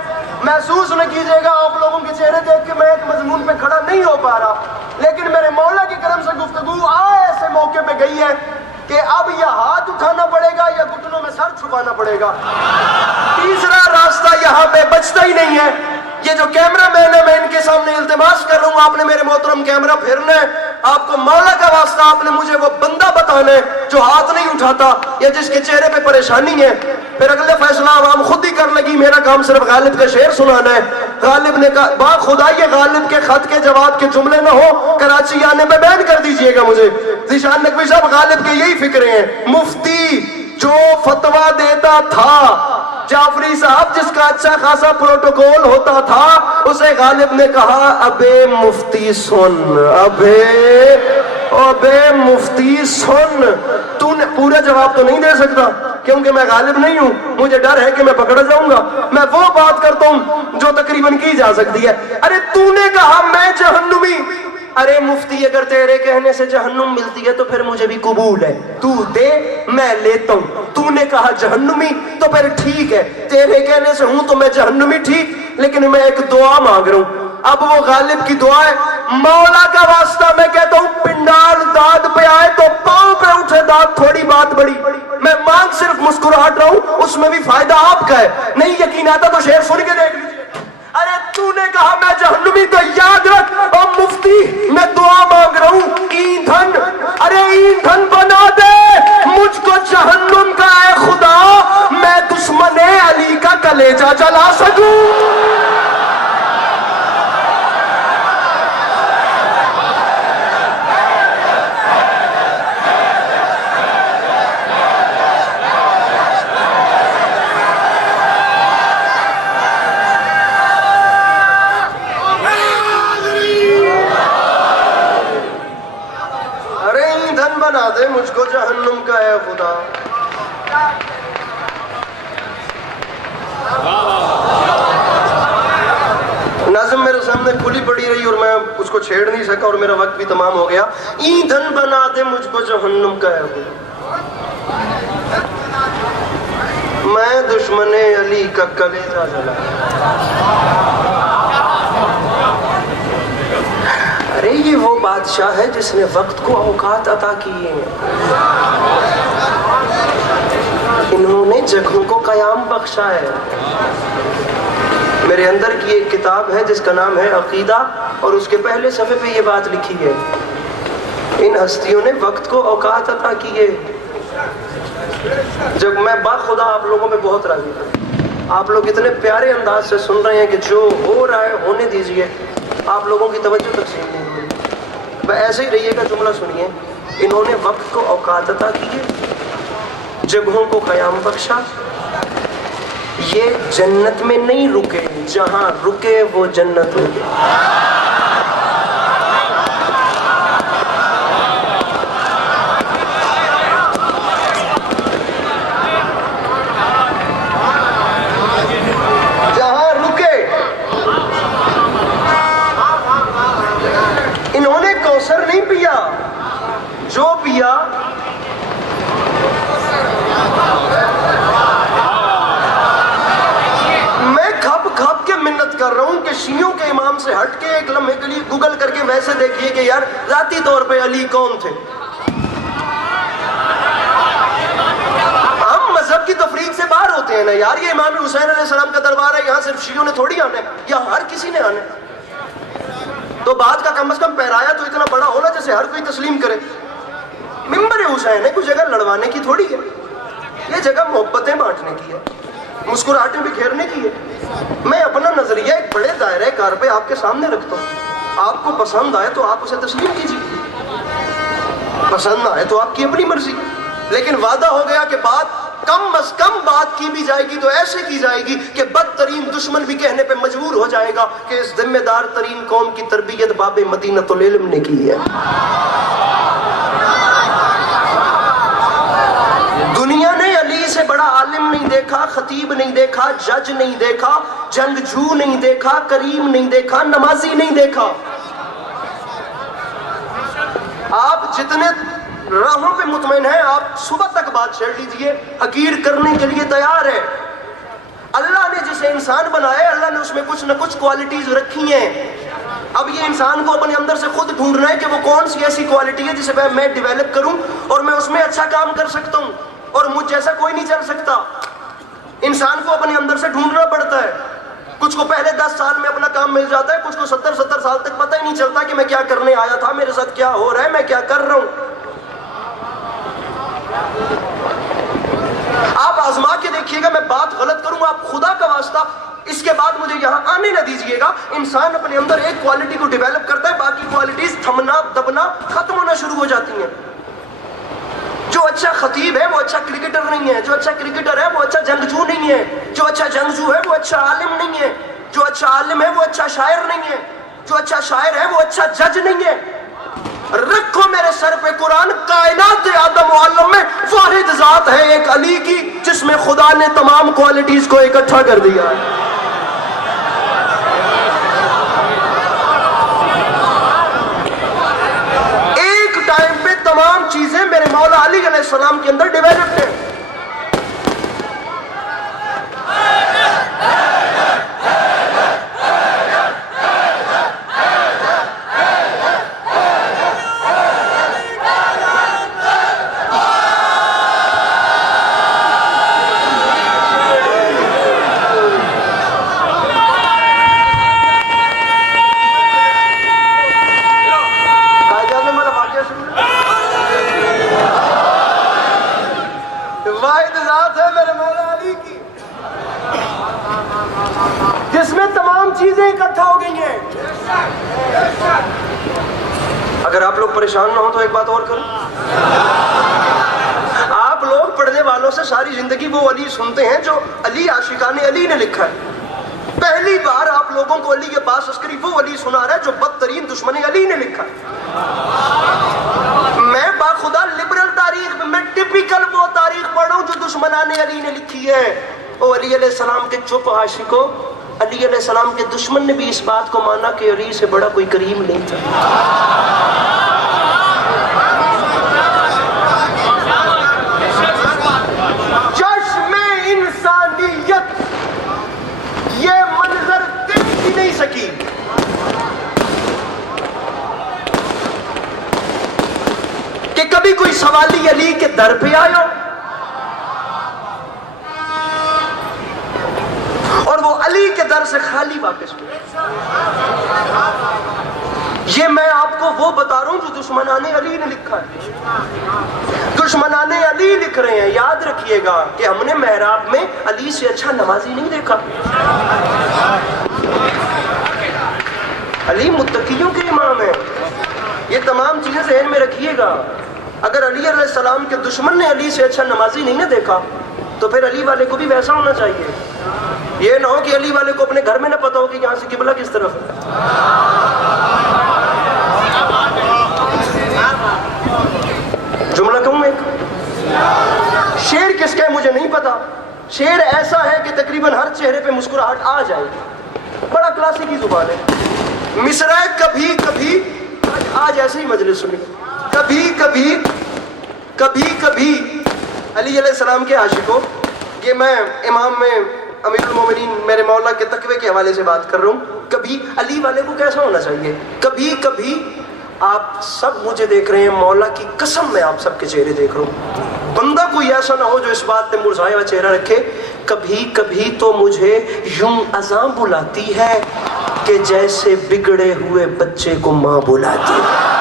محسوس نہ کیجئے گا, آپ لوگوں کے چہرے دیکھ کے میں ایک مضمون پہ کھڑا نہیں ہو پا رہا, لیکن میرے مولا کی کرم سے گفتگو ایسے موقع پہ گئی ہے کہ اب یا ہاتھ اٹھانا پڑے گا یا گھٹنوں میں سر چھپانا پڑے گا. تیسرا راستہ یہاں پہ بچتا ہی نہیں ہے. یہ جو کیمرہ مین ہے, میں ان کے سامنے التماس کر رہا ہوں, آپ نے میرے محترم کیمرہ پھرنا ہے. آپ کو مولا کا واسطہ, آپ نے مجھے وہ بندہ بتانا ہے جو ہاتھ نہیں اٹھاتا یا جس کے چہرے پہ پریشانی ہے. پھر اگلے فیصلہ عوام خود ہی کر لگی, میرا کام صرف غالب کا شعر سنانا ہے. غالب نے کہا با خدا یہ غالب کے خط کے جواب کے جملے نہ ہو, کراچی آنے پہ بین کر دیجئے گا مجھے. ذیشان نقوی صاحب غالب کے یہی فکرے ہیں. مفتی جو فتویٰ دیتا تھا, جعفری صاحب جس کا اچھا خاصا پروٹوکول ہوتا تھا, اسے غالب نے کہا ابے مفتی سن, ابے مفتی سن, تو نے پورا جواب تو نہیں دے سکتا کیونکہ میں غالب نہیں ہوں, مجھے ڈر ہے کہ میں پکڑا جاؤں گا. میں وہ بات کرتا ہوں جو تقریباً کی جا سکتی ہے. ارے تو نے کہا میں جہنمی, ارے مفتی اگر تیرے کہنے سے جہنم ملتی ہے تو پھر مجھے بھی قبول ہے, تو دے میں لیتا ہوں. تو نے کہا جہنمی تو پھر ٹھیک ہے, تیرے کہنے سے ہوں تو میں جہنمی ٹھیک, لیکن میں ایک دعا مانگ رہا ہوں. اب وہ غالب کی دعا ہے, مولا کا واسطہ میں کہتا ہوں پنڈال داد پہ آئے تو پاؤں پہ اٹھے داد, تھوڑی بات بڑی. میں مانگ صرف مسکراہٹ رہا ہوں, اس میں بھی فائدہ آپ کا ہے. نہیں یقین آتا تو شعر سن کے دیکھ لیجیے. ارے تو نے کہا میں جہنمی تو یاد رکھ, اور مفتی میں دعا مانگ رہا ہوں ایندھن, ارے ایندھن بنا دے مجھ کو جہنم کا اے خدا, میں دشمن علی کا کلیجہ جلا سکوں. مجھ کو جہنم کا اے خدا. ناظم میرے سامنے کھلی پڑی رہی اور میں اس کو چھیڑ نہیں سکا اور میرا وقت بھی تمام ہو گیا. ایندھن بنا دے مجھ کو جہنم کا اے خدا. میں دشمن علی کا کلیجہ جلا. ارے یہ وہ بادشاہ ہے جس نے وقت کو اوقات عطا کیے ہیں. انہوں نے جگہوں کو قیام بخشا ہے. میرے اندر کی ایک کتاب ہے جس کا نام ہے عقیدہ اور اس کے پہلے صفحے پہ یہ بات لکھی ہے. ان ہستیوں نے وقت کو اوقات عطا کیے. جب میں باخدا آپ لوگوں میں بہت راضی ہوں. آپ لوگ اتنے پیارے انداز سے سن رہے ہیں کہ جو ہو رہا ہے ہونے دیجئے. آپ لوگوں کی توجہ تقسیم نہیں ہوئی. ایسے ہی رہیے گا. جملہ سنیے. انہوں نے وقت کو اوقات عطا کیے, جگہوں کو قیام بخشا. یہ جنت میں نہیں رکے, جہاں رکے وہ جنت ہو گئی. جہاں رکے. انہوں نے کوثر نہیں پیا, جو پیا کر رہا ہوں کہ شیعوں کے امام سے ہٹ کے ایک لمحے کے لیے گوگل کر کے ویسے دیکھیے کہ یار ذاتی طور پہ علی کون تھے. ہم مذہب کی تفریق سے باہر ہوتے ہیں نا یار. یہ امام حسین علیہ السلام کا دربار ہے, یہاں صرف شیعوں نے تھوڑی آنا ہے, یا ہر کسی نے آنا ہے. تو بات کا کم از کم پیرایا تو اتنا بڑا ہونا جیسے ہر کوئی تسلیم کرے. ممبر حسین ہے, کوئی جگہ لڑوانے کی تھوڑی ہے. یہ جگہ محبتیں بانٹنے کی ہے, مسکراہٹیں بکھیرنے کی ہے. میں اپنا نظریہ ایک بڑے دائرہ کار پہ آپ کے سامنے رکھتا ہوں. آپ کو پسند آئے تو آپ اسے تسلیم کیجیے, پسند آئے تو آپ کی اپنی مرضی. لیکن وعدہ ہو گیا کہ بات کم از کم بات کی بھی جائے گی تو ایسے کی جائے گی کہ بدترین دشمن بھی کہنے پہ مجبور ہو جائے گا کہ اس ذمہ دار ترین قوم کی تربیت باب مدینۃ العلم نے کی ہے. دنیا نے علی سے بڑا عالم نہیں دیکھا, خطیب نہیں دیکھا, جج نہیں دیکھا, جنگجو نہیں دیکھا, کریم نہیں دیکھا, نمازی نہیں دیکھا. آپ جتنے راہوں پہ مطمئن ہیں آپ صبح تک بات چھیڑ لیجئے, حقیر کرنے کے لیے تیار ہے. اللہ نے جسے انسان بنایا ہے, اللہ نے اس میں کچھ نہ کچھ کوالٹیز رکھی ہیں. اب یہ انسان کو اپنے اندر سے خود ڈھونڈنا ہے کہ وہ کون سی ایسی کوالٹی ہے جسے میں ڈیویلپ کروں اور میں اس میں اچھا کام کر سکتا ہوں, اور مجھ جیسا کوئی نہیں چل سکتا. انسان کو اپنے اندر سے ڈھونڈنا پڑتا ہے. کچھ کو پہلے 10 سال میں اپنا کام مل جاتا ہے, کچھ کو 70 سال تک پتہ ہی نہیں چلتا کہ میں کیا کرنے آیا تھا, میرے ساتھ کیا ہو رہا ہے, میں کیا کر رہا ہوں. آپ آزما کے دیکھیے گا, میں بات غلط کروں آپ خدا کا واسطہ اس کے بعد مجھے یہاں آنے نہ دیجیے گا. انسان اپنے اندر ایک کوالٹی کو ڈیویلپ کرتا ہے, باقی کوالٹیز تھمنا دبنا ختم ہونا شروع ہو جاتی ہیں. جو اچھا خطیب ہے وہ اچھا کرکٹر نہیں ہے, جو اچھا کرکٹر ہے وہ اچھا جنگجو نہیں ہے, جو اچھا جنگجو ہے وہ اچھا عالم نہیں ہے, جو اچھا عالم ہے وہ اچھا شاعر نہیں ہے, جو اچھا شاعر ہے وہ اچھا جج نہیں ہے. رکھو میرے سر پہ قرآن, کائنات آدم و عالم میں واحد ذات ہے ایک علی کی جس میں خدا نے تمام کوالٹیز کو اکٹھا کر دیا. ایک ٹائم پہ تمام چیزیں میرے مولا علی علیہ السلام کے اندر ڈیویلپڈ ہیں. اگر آپ لوگ پریشان نہ ہو تو ایک بات اور کروں. آپ لوگ پڑھنے والوں سے ساری زندگی وہ علی سنتے ہیں جو علی عاشقان علی نے لکھا ہے. پہلی بار آپ لوگوں کو علی کے پاس عسکری وہ علی سنا رہا ہے جو بدترین دشمن علی نے لکھا ہے. میں باخدا لبرل تاریخ میں ٹپیکل وہ تاریخ پڑھ رہا ہوں جو دشمنان علی نے لکھی ہے. او علی علیہ السلام کے چپ عاشقوں، علی علیہ السلام کے دشمن نے بھی اس بات کو مانا کہ علی سے بڑا کوئی کریم نہیں تھا. چشم انسانیت یہ منظر دیکھ ہی نہیں سکی کہ کبھی کوئی سوالی علی کے در پہ آیا اور وہ علی کے در سے خالی واپس گیا. یہ میں آپ کو وہ بتا رہا ہوں جو دشمنان علی نے لکھا ہے. دشمنان علی لکھ رہے ہیں، یاد رکھیے گا کہ ہم نے محراب میں علی سے اچھا نمازی نہیں دیکھا. علی متقیوں کے امام ہیں. یہ تمام چیزیں ذہن میں رکھیے گا. اگر علی علیہ السلام کے دشمن نے علی سے اچھا نمازی نہیں نہ دیکھا تو پھر علی والے کو بھی ویسا ہونا چاہیے. یہ نہ ہو کہ علی والے کو اپنے گھر میں نہ پتا ہو کہ یہاں سے قبلہ کس طرف ہے. جملہ کہوں ایک شعر کس کا ہے مجھے نہیں پتا. شعر ایسا ہے کہ تقریباً ہر چہرے پہ مسکراہٹ آ جائے گی. بڑا کلاسیکی زبان ہے. مصرع کبھی کبھی، آج ایسے ہی مجلس سنی، کبھی کبھی کبھی کبھی علی علیہ السلام کے عاشقوں، یہ میں امام میں امیر المومنین میرے مولا کے تقوی کے حوالے سے بات کر رہا ہوں. کبھی علی والے کو کیسا ہونا چاہیے؟ کبھی کبھی آپ سب مجھے دیکھ رہے ہیں، مولا کی قسم میں آپ سب کے چہرے دیکھ رہا ہوں. بندہ کوئی ایسا نہ ہو جو اس بات پہ مرجھایا ہوا چہرہ رکھے. کبھی کبھی تو مجھے یوں اذاں بلاتی ہے کہ جیسے بگڑے ہوئے بچے کو ماں بلاتی ہے.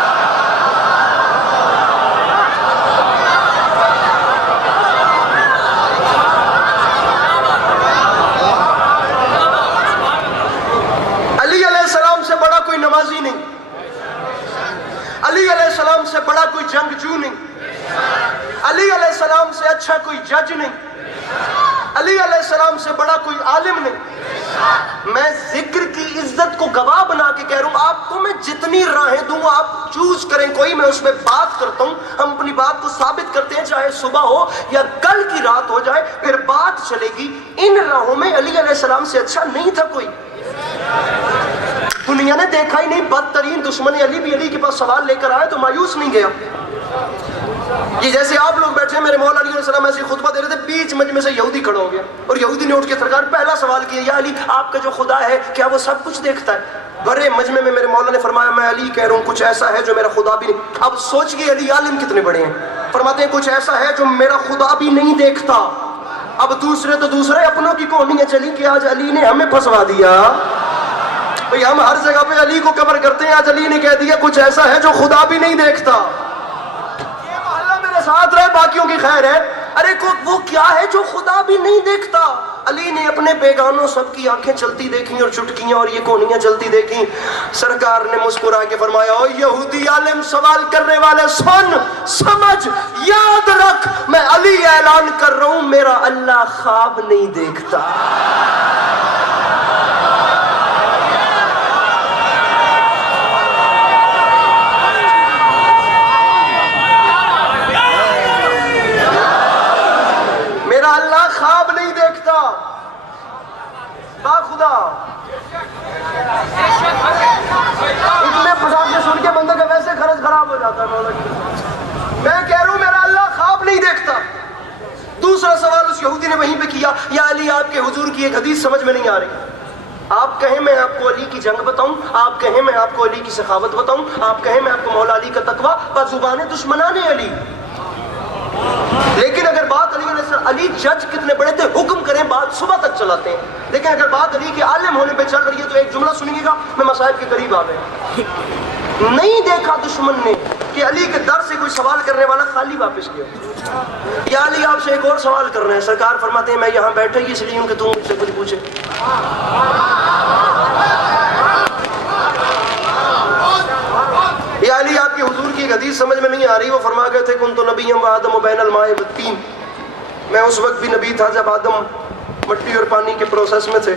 نمازی نہیں، علی علیہ السلام سے بڑا کوئی جنگجو نہیں، علی علیہ السلام سے اچھا کوئی جج نہیں، علی علیہ السلام سے بڑا کوئی عالم نہیں. میں ذکر کی عزت کو گواہ بنا کے کہہ رہا ہوں. آپ کو میں جتنی راہیں دوں آپ چوز کریں، کوئی میں اس میں بات کرتا ہوں. ہم اپنی بات کو ثابت کرتے ہیں، چاہے صبح ہو یا کل کی رات ہو جائے، پھر بات چلے گی. ان راہوں میں علی علیہ السلام سے اچھا نہیں تھا کوئی. دنیا نے دیکھا ہی نہیں. بدترین دشمن علی بھی علی کے پاس سوال لے کر آئے تو مایوس نہیں گیا. یہ جیسے آپ لوگ بیٹھے ہیں، میرے مولا علی علیہ السلام ایسے خطبہ دے رہے تھے، بیچ مجمع سے یہودی کھڑا ہو گیا اور یہودی نے اٹھ کے سرکار پہلا سوال کیا، یا علی آپ کا جو خدا ہے کیا وہ سب کچھ دیکھتا ہے؟ بڑے مجمع میں میرے مولا نے فرمایا، میں علی کہہ رہا ہوں کچھ ایسا ہے جو میرا خدا بھی نہیں. اب سوچئے علی عالم کتنے بڑے ہیں. فرماتے ہیں کچھ ایسا ہے جو میرا خدا بھی نہیں دیکھتا. اب دوسرے تو دوسرے، اپنوں کی کہانی ہے چلی کہ آج علی نے ہمیں پھنسوا دیا. بھئی ہم ہر جگہ پہ علی کو کور کرتے ہیں، آج علی نے کہہ دیا کچھ ایسا ہے جو خدا بھی نہیں دیکھتا. یہ محلہ میرے ساتھ رہے، باقیوں کی خیر ہے. ارے وہ کیا ہے جو خدا بھی نہیں دیکھتا؟ علی نے اپنے بیگانوں سب کی آنکھیں چلتی دیکھیں اور چٹکیاں اور یہ کونیاں چلتی دیکھیں. سرکار نے مسکرا کے فرمایا، او یہودی عالم سوال کرنے والے سن، سمجھ، یاد رکھ، میں علی اعلان کر رہا ہوں میرا اللہ خواب نہیں دیکھتا. اللہ خواب نہیں دیکھتا. باخدا اتنے پٹاخے سن کے بندے کا ویسے خرچ خراب ہو جاتا ہے. میں کہہ رہا ہوں میرا اللہ خواب نہیں دیکھتا. دوسرا سوال اس یہودی نے وہیں پہ کیا، یا علی آپ کے حضور کی ایک حدیث سمجھ میں نہیں آ رہی. آپ کہیں میں آپ کو علی کی جنگ بتاؤں، آپ کہیں میں آپ کو علی کی سخاوت بتاؤں، آپ کہیں میں آپ کو مولا علی کا تقویٰ، بزبان دشمنان علی. لیکن اگر بات علی علیہ السلام، علی جج کتنے بڑے تھے، حکم کریں بات صبح تک چلاتے ہیں. لیکن اگر بات علی کے عالم ہونے پہ چل رہی ہے تو ایک جملہ سنیے گا، میں مصائب کے قریب آ گئے. نہیں دیکھا دشمن نے کہ علی کے در سے کوئی سوال کرنے والا خالی واپس گیا. یا علی آپ سے ایک اور سوال کر رہے ہیں. سرکار فرماتے ہیں میں یہاں بیٹھا ہی اس لیے ہوں کہ تم مجھ سے کچھ پوچھے. یا علی آپ کی حضور کی ایک حدیث سمجھ میں نہیں آ رہی. وہ فرما گئے تھے کنت نبی و آدم و بین الماء والطین، میں اس وقت بھی نبی تھا جب آدم مٹی اور پانی کے پروسیس میں تھے.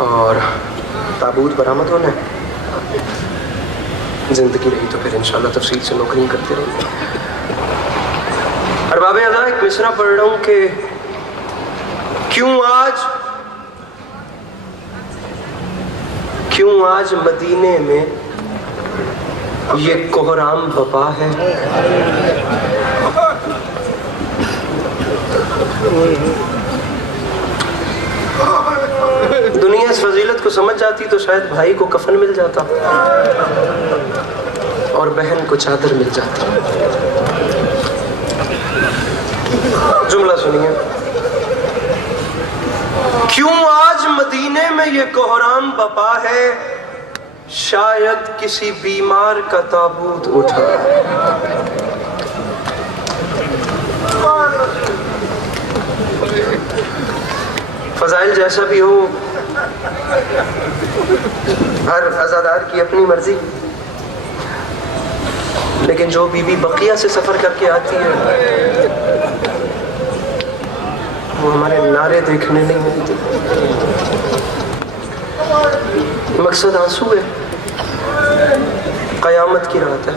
اور تابوت برآمد ہونا ہے. زندگی رہی تو پھر انشاءاللہ تفصیل سے نوکریاں کرتے رہیں گے. ارباب اعضاء ایک مصرع پڑھ رہا ہوں کہ کیوں آج مدینے میں یہ کوہرام بپا ہے. دنیا اس فضیلت کو سمجھ جاتی تو شاید بھائی کو کفن مل جاتا اور بہن کو چادر مل جاتی. جملہ سنیے. کیوں آج مدینے میں یہ کوہرام بپا ہے، شاید کسی بیمار کا تابوت اٹھا. فضائل جیسا بھی ہو، ہر عزادار کی اپنی مرضی، لیکن جو بی بی بقیہ سے سفر کر کے آتی ہے وہ ہمارے نعرے دیکھنے نہیں ملتے. مقصد آنسو ہے، قیامت کی رات ہے.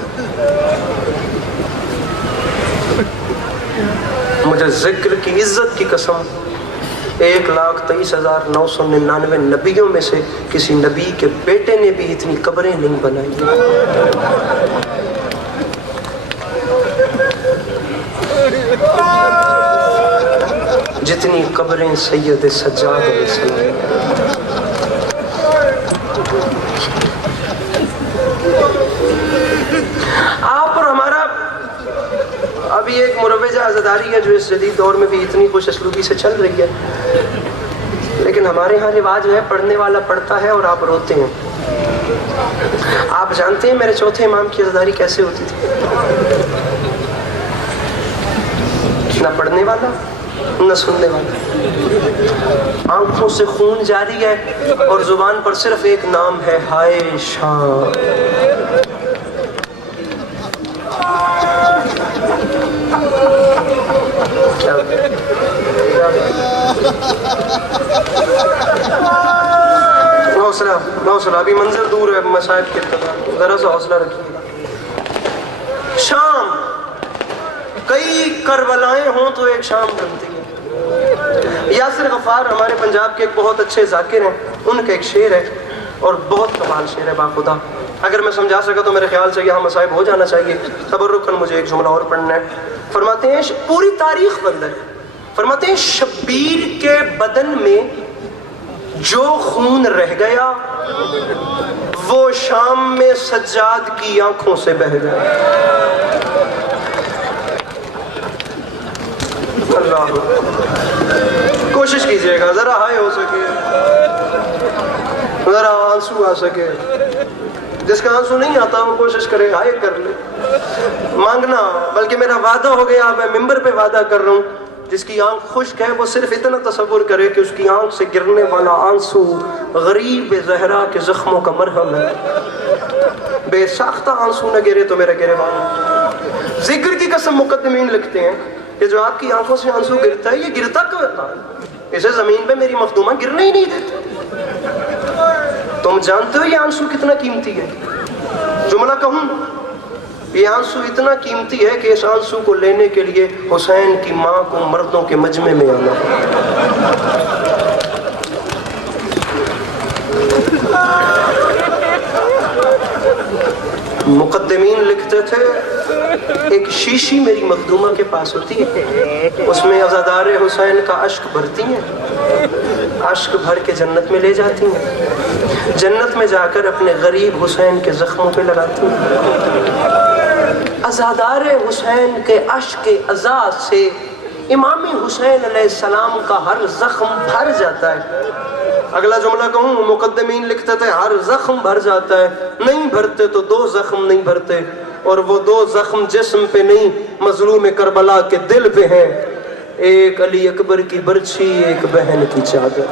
مجھے ذکر کی عزت کی قسم 1,23,999 نبیوں میں سے کسی نبی کے بیٹے نے بھی اتنی قبریں نہیں بنائی. جتنی قبریں سید سجاد علیہ السلام. آپ اور ہمارا ابھی ایک مروجہ عزاداری ہے جو اس جدید دور میں بھی اتنی خوش اسلوبی سے چل رہی ہے، لیکن ہمارے ہاں رواج ہے پڑھنے والا پڑھتا ہے اور آپ روتے ہیں. آپ جانتے ہیں میرے چوتھے امام کی عزاداری کیسے ہوتی تھی؟ نہ پڑھنے والا نہ سننے والا، آنکھوں سے خون جاری ہے اور زبان پر صرف ایک نام ہے، ہائے شام. حوصلہ ابھی منظر دور ہے مصائب کے اختتام، ذرا سا حوصلہ رکھیے. شام، کئی کربلائیں ہوں تو ایک شام بنتی ہے. یاسر غفار ہمارے پنجاب کے ایک بہت اچھے ذاکر ہیں، ان کا ایک شعر ہے اور بہت کمال شعر ہے باخدا. اگر میں سمجھا سکا تو میرے خیال سے یہاں مصائب ہو جانا چاہیے. تبرکاً مجھے ایک جملہ اور پڑھنا ہے. فرماتے ہیں پوری تاریخ بدل ہے. فرماتے ہیں شبیر کے بدن میں جو خون رہ گیا وہ شام میں سجاد کی آنکھوں سے بہہ گیا. اللہ کوشش کیجئے گا ذرا ہائے ہو سکے، ذرا آنسو آ سکے. جس کا آنسو نہیں آتا وہ کوشش کرے ہائے کر لے. مانگنا بلکہ میرا وعدہ ہو گیا، میں ممبر پہ وعدہ کر رہا ہوں، جس کی آنکھ خشک ہے وہ صرف اتنا تصور کرے کہ اس کی آنکھ سے گرنے والا آنسو غریب زہرا کے زخموں کا مرہم ہے. بے ساختہ آنسو نہ گرے تو میرا گرے والا. ذکر کی قسم مقدمین لکھتے ہیں کہ جو آپ کی آنکھوں سے آنسو گرتا ہے یہ گرتا کیوں ہے؟ اسے زمین پہ میری مخدومہ گرنے ہی نہیں دیتے. تم جانتے ہو یہ آنسو کتنا قیمتی ہے؟ جملہ کہوں، یہ آنسو اتنا قیمتی ہے کہ اس آنسو کو لینے کے لیے حسین کی ماں کو مردوں کے مجمع میں آنا ہے. مقدمین لکھتے تھے ایک شیشی میری مخدومہ کے پاس ہوتی ہے، اس میں عزادار حسین کا اشک بھرتی ہیں، اشک بھر کے جنت میں لے جاتی ہیں، جنت میں جا کر اپنے غریب حسین کے زخموں پہ لگاتی ہیں. عزادار حسین کے اشک عزا سے امام حسین علیہ السلام کا ہر زخم بھر جاتا ہے. اگلا جملہ کہوں، مقدمین لکھتے تھے ہر زخم بھر جاتا ہے، نہیں بھرتے تو دو زخم نہیں بھرتے، اور وہ دو زخم جسم پہ نہیں مظلوم کربلا کے دل پہ ہیں. ایک علی اکبر کی برچھی، ایک بہن کی چادر.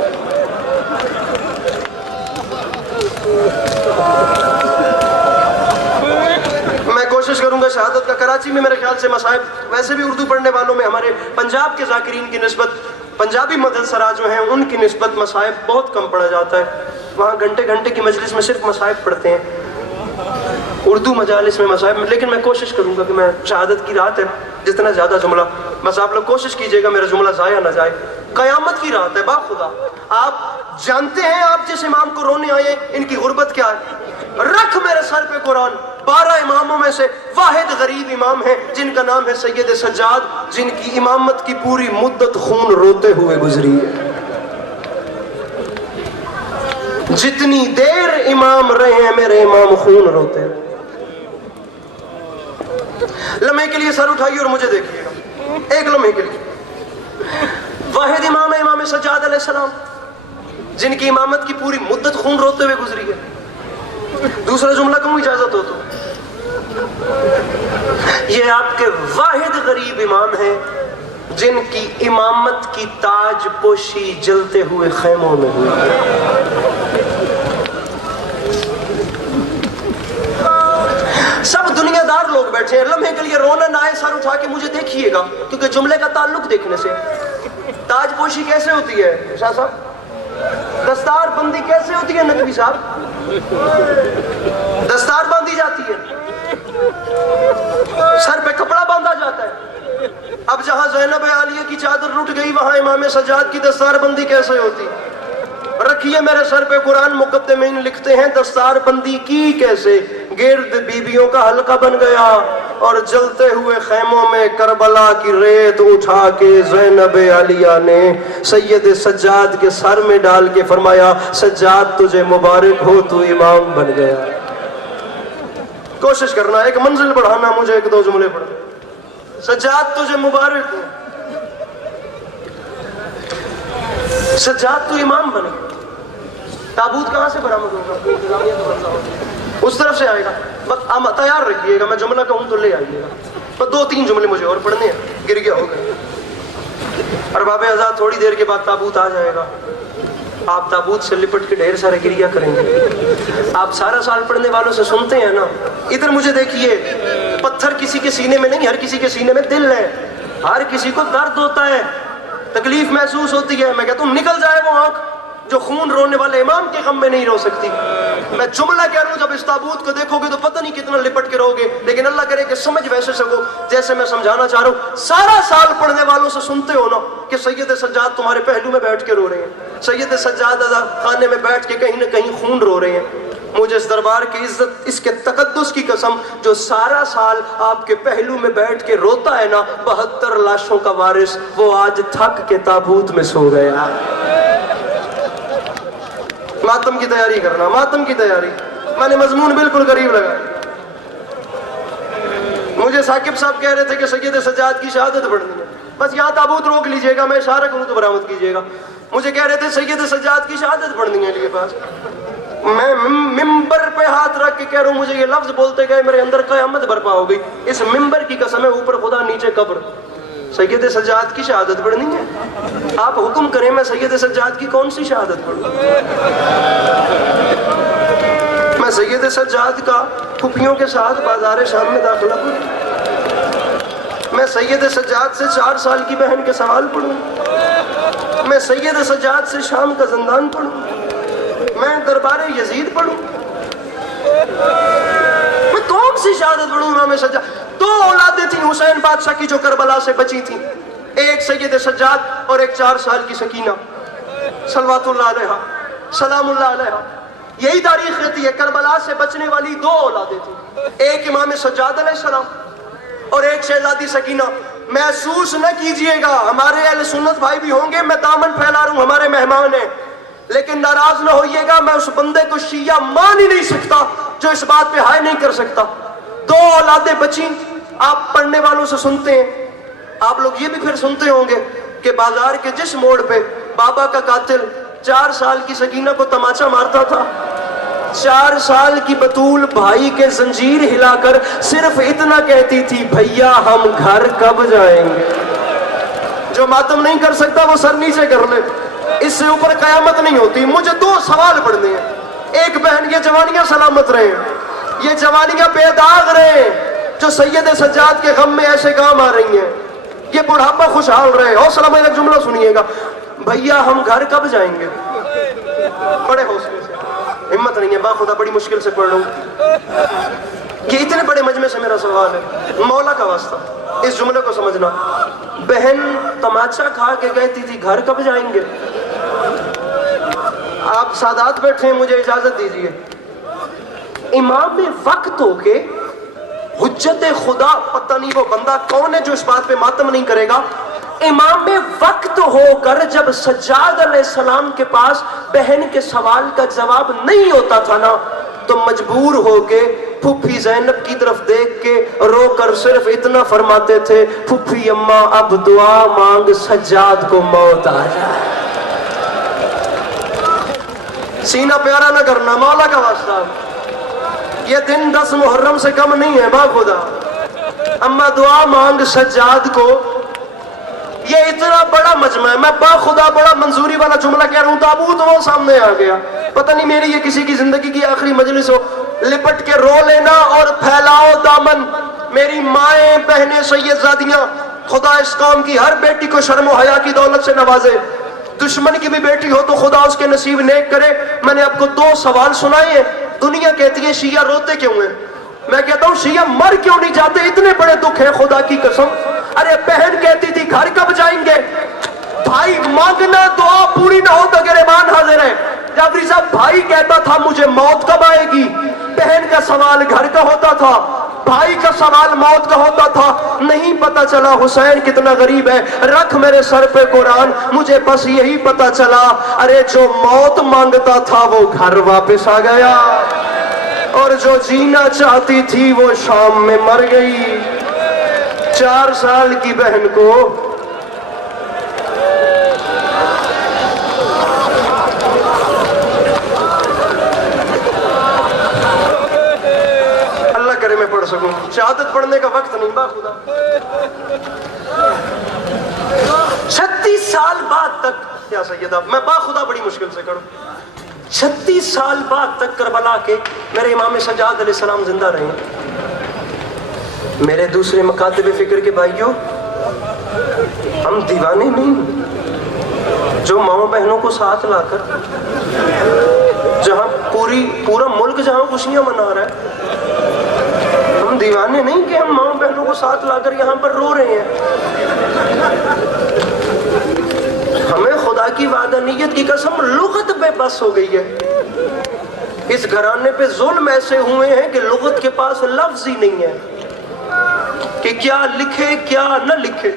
میں کوشش کروں گا شہادت کا. کراچی میں میرے خیال سے مصائب ویسے بھی اردو پڑھنے والوں میں ہمارے پنجاب کے ذاکرین کی نسبت پنجابی مدرسہ جو ہیں ان کی نسبت مصائب بہت کم پڑھا جاتا ہے، وہاں گھنٹے گھنٹے کی مجلس میں صرف مصائب پڑھتے ہیں، اردو مجالس میں مصائب میں. لیکن میں کوشش کروں گا کہ میں شہادت کی رات ہے، جتنا زیادہ جملہ، بس آپ لوگ کوشش کیجئے گا میرا جملہ ضائع نہ جائے. قیامت کی رات ہے با خدا. آپ جانتے ہیں آپ جس امام کو رونے آئے ان کی غربت کیا ہے؟ رکھ میرے سر پہ قرآن. 12 اماموں میں سے واحد غریب امام ہے جن کا نام ہے سید سجاد، جن کی امامت کی پوری مدت خون روتے ہوئے گزری ہے. جتنی دیر امام رہے ہیں میرے امام خون روتے ہیں. لمحے کے لیے سر اٹھائیے اور مجھے دیکھیے گا، ایک لمحے کے لیے. واحد امام ہے امام سجاد علیہ السلام، جن کی امامت کی پوری مدت خون روتے ہوئے گزری ہے. دوسرا جملہ کہوں اجازت ہو تو، یہ آپ کے واحد غریب امام ہیں جن کی امامت کی تاج پوشی جلتے ہوئے خیموں میں ہوئی. سب دنیا دار لوگ بیٹھے ہیں، لمحے کے لیے رونا نہ آئے سر اٹھا کے مجھے دیکھیے گا، کیونکہ جملے کا تعلق دیکھنے سے. تاج پوشی کیسے ہوتی ہے شاہ صاحب؟ دستار بندی کیسے ہوتی ہے نقوی صاحب؟ دستار باندھی جاتی ہے، سر پہ کپڑا باندھا جاتا ہے. اب جہاں زینب عالیہ کی چادر ٹوٹ گئی وہاں امام سجاد کی دستار بندی کیسے ہوتی؟ رکھیے میرے سر پہ قرآن. مقدمین لکھتے ہیں دستار بندی کی کیسے؟ گرد بیبیوں کا حلقہ بن گیا اور جلتے ہوئے خیموں میں کربلا کی ریت اٹھا کے زینب عالیہ نے سید سجاد کے سر میں ڈال کے فرمایا سجاد تجھے مبارک ہو، تو امام بن گیا. کوشش کرنا ایک منزل بڑھانا، مجھے ایک دو جملے پڑھنا. سجاد تجھے مبارک ہو، سجاد تو امام بنے. تابوت کہاں سے برآمد ہوگا؟ اس طرف سے آئے گا. بس تیار رکھیے گا، میں جملہ کہوں تو لے آئیے گا. بس 2-3 جملے مجھے اور پڑھنے ہیں. گر گیا ہو گئے. ارباب آزاد تھوڑی دیر کے بعد تابوت آ جائے گا، آپ تابوت سے لپٹ کے ڈھیر سارے گریا کریں گے. آپ سارا سال پڑھنے والوں سے سنتے ہیں نا. ادھر مجھے دیکھیے، پتھر کسی کے سینے میں نہیں، ہر کسی کے سینے میں دل ہے. ہر کسی کو درد ہوتا ہے، تکلیف محسوس ہوتی ہے. میں کہتا ہوں نکل جائے وہ آنکھ جو خون رونے والے امام کے غم میں نہیں رو سکتی. میں جملہ کہہ رہا ہوں، جب اس تابوت کو دیکھو گے تو پتہ نہیں کتنا لپٹ کے رہو گے، لیکن اللہ کرے کہ سمجھ ویسے سکو جیسے میں سمجھانا چاہ رہا ہوں. سارا سال پڑھنے والوں سے سنتے ہو نا کہ سید سجاد تمہارے پہلو میں بیٹھ کے رو رہے ہیں، سید سجاد خانے میں بیٹھ کے کہیں نہ کہیں خون رو رہے ہیں. مجھے اس دربار کی عزت، اس کے تقدس کی قسم، جو سارا سال آپ کے پہلو میں بیٹھ کے روتا ہے نا 72 لاشوں کا وارث، وہ آج تھک کے تابوت میں سو گیا. ماتم کی تیاری کرنا، ماتم کی تیاری. میں نے مضمون بالکل قریب لگا. مجھے ثاقب صاحب کہہ رہے تھے کہ سید سجاد کی شہادت پڑھنی ہے، بس یہاں تابوت روک لیجئے گا، میں اشارہ کروں تو برآمد کیجئے گا. مجھے کہہ رہے تھے سید سجاد کی شہادت پڑھنی ہے لیے پاس. میں ممبر پہ ہاتھ رکھ کے کہہ رہا ہوں، مجھے یہ لفظ بولتے گئے میرے اندر قیامت برپا ہو گئی. اس ممبر کی قسم ہے، اوپر خدا نیچے قبر. سید سجاد کی شہادت پڑھنی ہے. آپ حکم کریں میں سید سجاد کی کون سی شہادت پڑھوں؟ میں سید سجاد کا پھوپھیوں کے ساتھ بازار شام میں داخلہ پڑھوں؟ میں سید سجاد سے 4 سال کی بہن کے سوال پڑھوں؟ میں سید سجاد سے شام کا زندان پڑھوں؟ میں دربار یزید پڑھوں؟ میں کون سی شہادت پڑھوں؟ امام سجاد 2 اولادیں تھیں حسین بادشاہ کی جو کربلا سے بچی تھیں، ایک سید سجاد اور ایک 4 سال کی سکینہ صلوات اللہ علیہا سلام اللہ علیہا. یہی تاریخ رہتی ہے. کربلا سے بچنے والی 2 اولادیں تھیں، ایک امام سجاد علیہ السلام اور ایک شہزادی سکینہ. محسوس نہ کیجئے گا، ہمارے اہل سنت بھائی بھی ہوں گے، میں دامن پھیلا رہا ہوں، ہمارے مہمان ہیں، لیکن ناراض نہ ہوئیے گا. میں اس بندے کو شیعہ مان ہی نہیں سکتا جو اس بات پہ ہائے نہیں کر سکتا. 2 اولادیں بچیں. آپ پڑھنے والوں سے سنتے ہیں، آپ لوگ یہ بھی پھر سنتے ہوں گے کہ بازار کے جس موڑ پہ بابا کا قاتل 4 سال کی سکینہ کو تماچا مارتا تھا، 4 سال کی بطول بھائی کے زنجیر ہلا کر صرف اتنا کہتی تھی، بھیا ہم گھر کب جائیں گے. جو ماتم نہیں کر سکتا وہ سر نیچے کر لے، اس سے اوپر قیامت نہیں ہوتی. مجھے 2 سوال پڑھنے ہیں. ایک بہن، یہ جوانیاں سلامت رہیں، یہ جوانیاں بے داغ رہیں جو سید سجاد کے غم میں ایسے کام آ رہی ہیں. یہ بڑھاپا خوشحال رہے. حوصلہ میں ایک جملہ سنیے گا, بھیا ہم گھر کب جائیں گے؟ بڑے حوصلے سے, ہمت نہیں ہے, باخدا بڑی مشکل سے پڑھ رہا ہوں. یہ اتنے بڑے مجمع سے میرا سوال ہے, مولا کا واسطہ اس جملے کو سمجھنا. بہن تماچا کھا کے کہتی تھی گھر کب جائیں گے؟ آپ سادات بیٹھے ہیں, مجھے اجازت دیجیے. امام وقت ہو کے حجت خدا, پتہ نہیں وہ بندہ کون ہے جو اس بات پہ ماتم نہیں کرے گا. امام وقت ہو کر جب سجاد علیہ السلام کے پاس بہن کے سوال کا جواب نہیں ہوتا تھا نا, تو مجبور ہو کے پھپھی زینب کی طرف دیکھ کے رو کر صرف اتنا فرماتے تھے, پھپھی اماں اب دعا مانگ سجاد کو موت آ جائے. سینہ پیارا نہ کرنا, مولا کا واسطہ. یہ دن 10 محرم سے کم نہیں ہے باخدا. اما دعا مانگ سجاد کو, یہ اتنا بڑا مجمع ہے. میں باخدا بڑا منظوری والا جملہ کہہ رہا ہوں, تابوت وہ سامنے آ گیا. پتہ نہیں میری یہ کسی کی زندگی کی آخری مجلس ہو, لپٹ کے رو لینا اور پھیلاؤ دامن. میری مائیں بہنیں سیدزادیاں, خدا اس قوم کی ہر بیٹی کو شرم و حیا کی دولت سے نوازے. دشمن کی بھی بیٹی ہو تو خدا اس کے نصیب نیک کرے. میں نے آپ کو 2 سوال سنائے ہیں. دنیا کہتی ہے شیعہ روتے کیوں ہیں, میں کہتا ہوں شیعہ مر کیوں نہیں جاتے؟ اتنے بڑے دکھ ہے خدا کی قسم. ارے بہن کہتی تھی گھر کب جائیں گے؟ بھائی مانگنا دعا پوری نہ ہو تو گریبان حاضر ہے. جعفری صاحب بھائی کہتا تھا مجھے موت کب آئے گی, بہن کا سوال گھر کا ہوتا تھا, بھائی کا سوال موت کا ہوتا تھا. نہیں پتا چلا حسین کتنا غریب ہے, رکھ میرے سر پہ قرآن, مجھے بس یہی پتا چلا ارے جو موت مانگتا تھا وہ گھر واپس آ گیا, اور جو جینا چاہتی تھی وہ شام میں مر گئی. 4 سال کی بہن کو میں پڑھ سکوں, شہادت پڑھنے کا وقت نہیں باخدا. 36 سال بعد تک یا سیدہ, میں باخدا بڑی مشکل سے کروں, 36 سال بعد تک کربلا کے میرے امام سجاد علیہ السلام زندہ رہے. میرے دوسرے مکاتب فکر کے بھائیوں, ہم دیوانے نہیں جو ماؤں بہنوں کو ساتھ لا کر, جہاں پورا ملک جہاں خوشیاں منا رہا ہے, ہم دیوانے نہیں کہ ہم ماں بہنوں کو ساتھ لا کر یہاں پر رو رہے ہیں. ہمیں خدا کی وحدانیت کی قسم لغت پہ بس ہو گئی ہے. اس گھرانے پہ ظلم ایسے ہوئے ہیں کہ لغت کے پاس لفظ ہی نہیں ہے کہ کیا لکھے کیا نہ لکھے.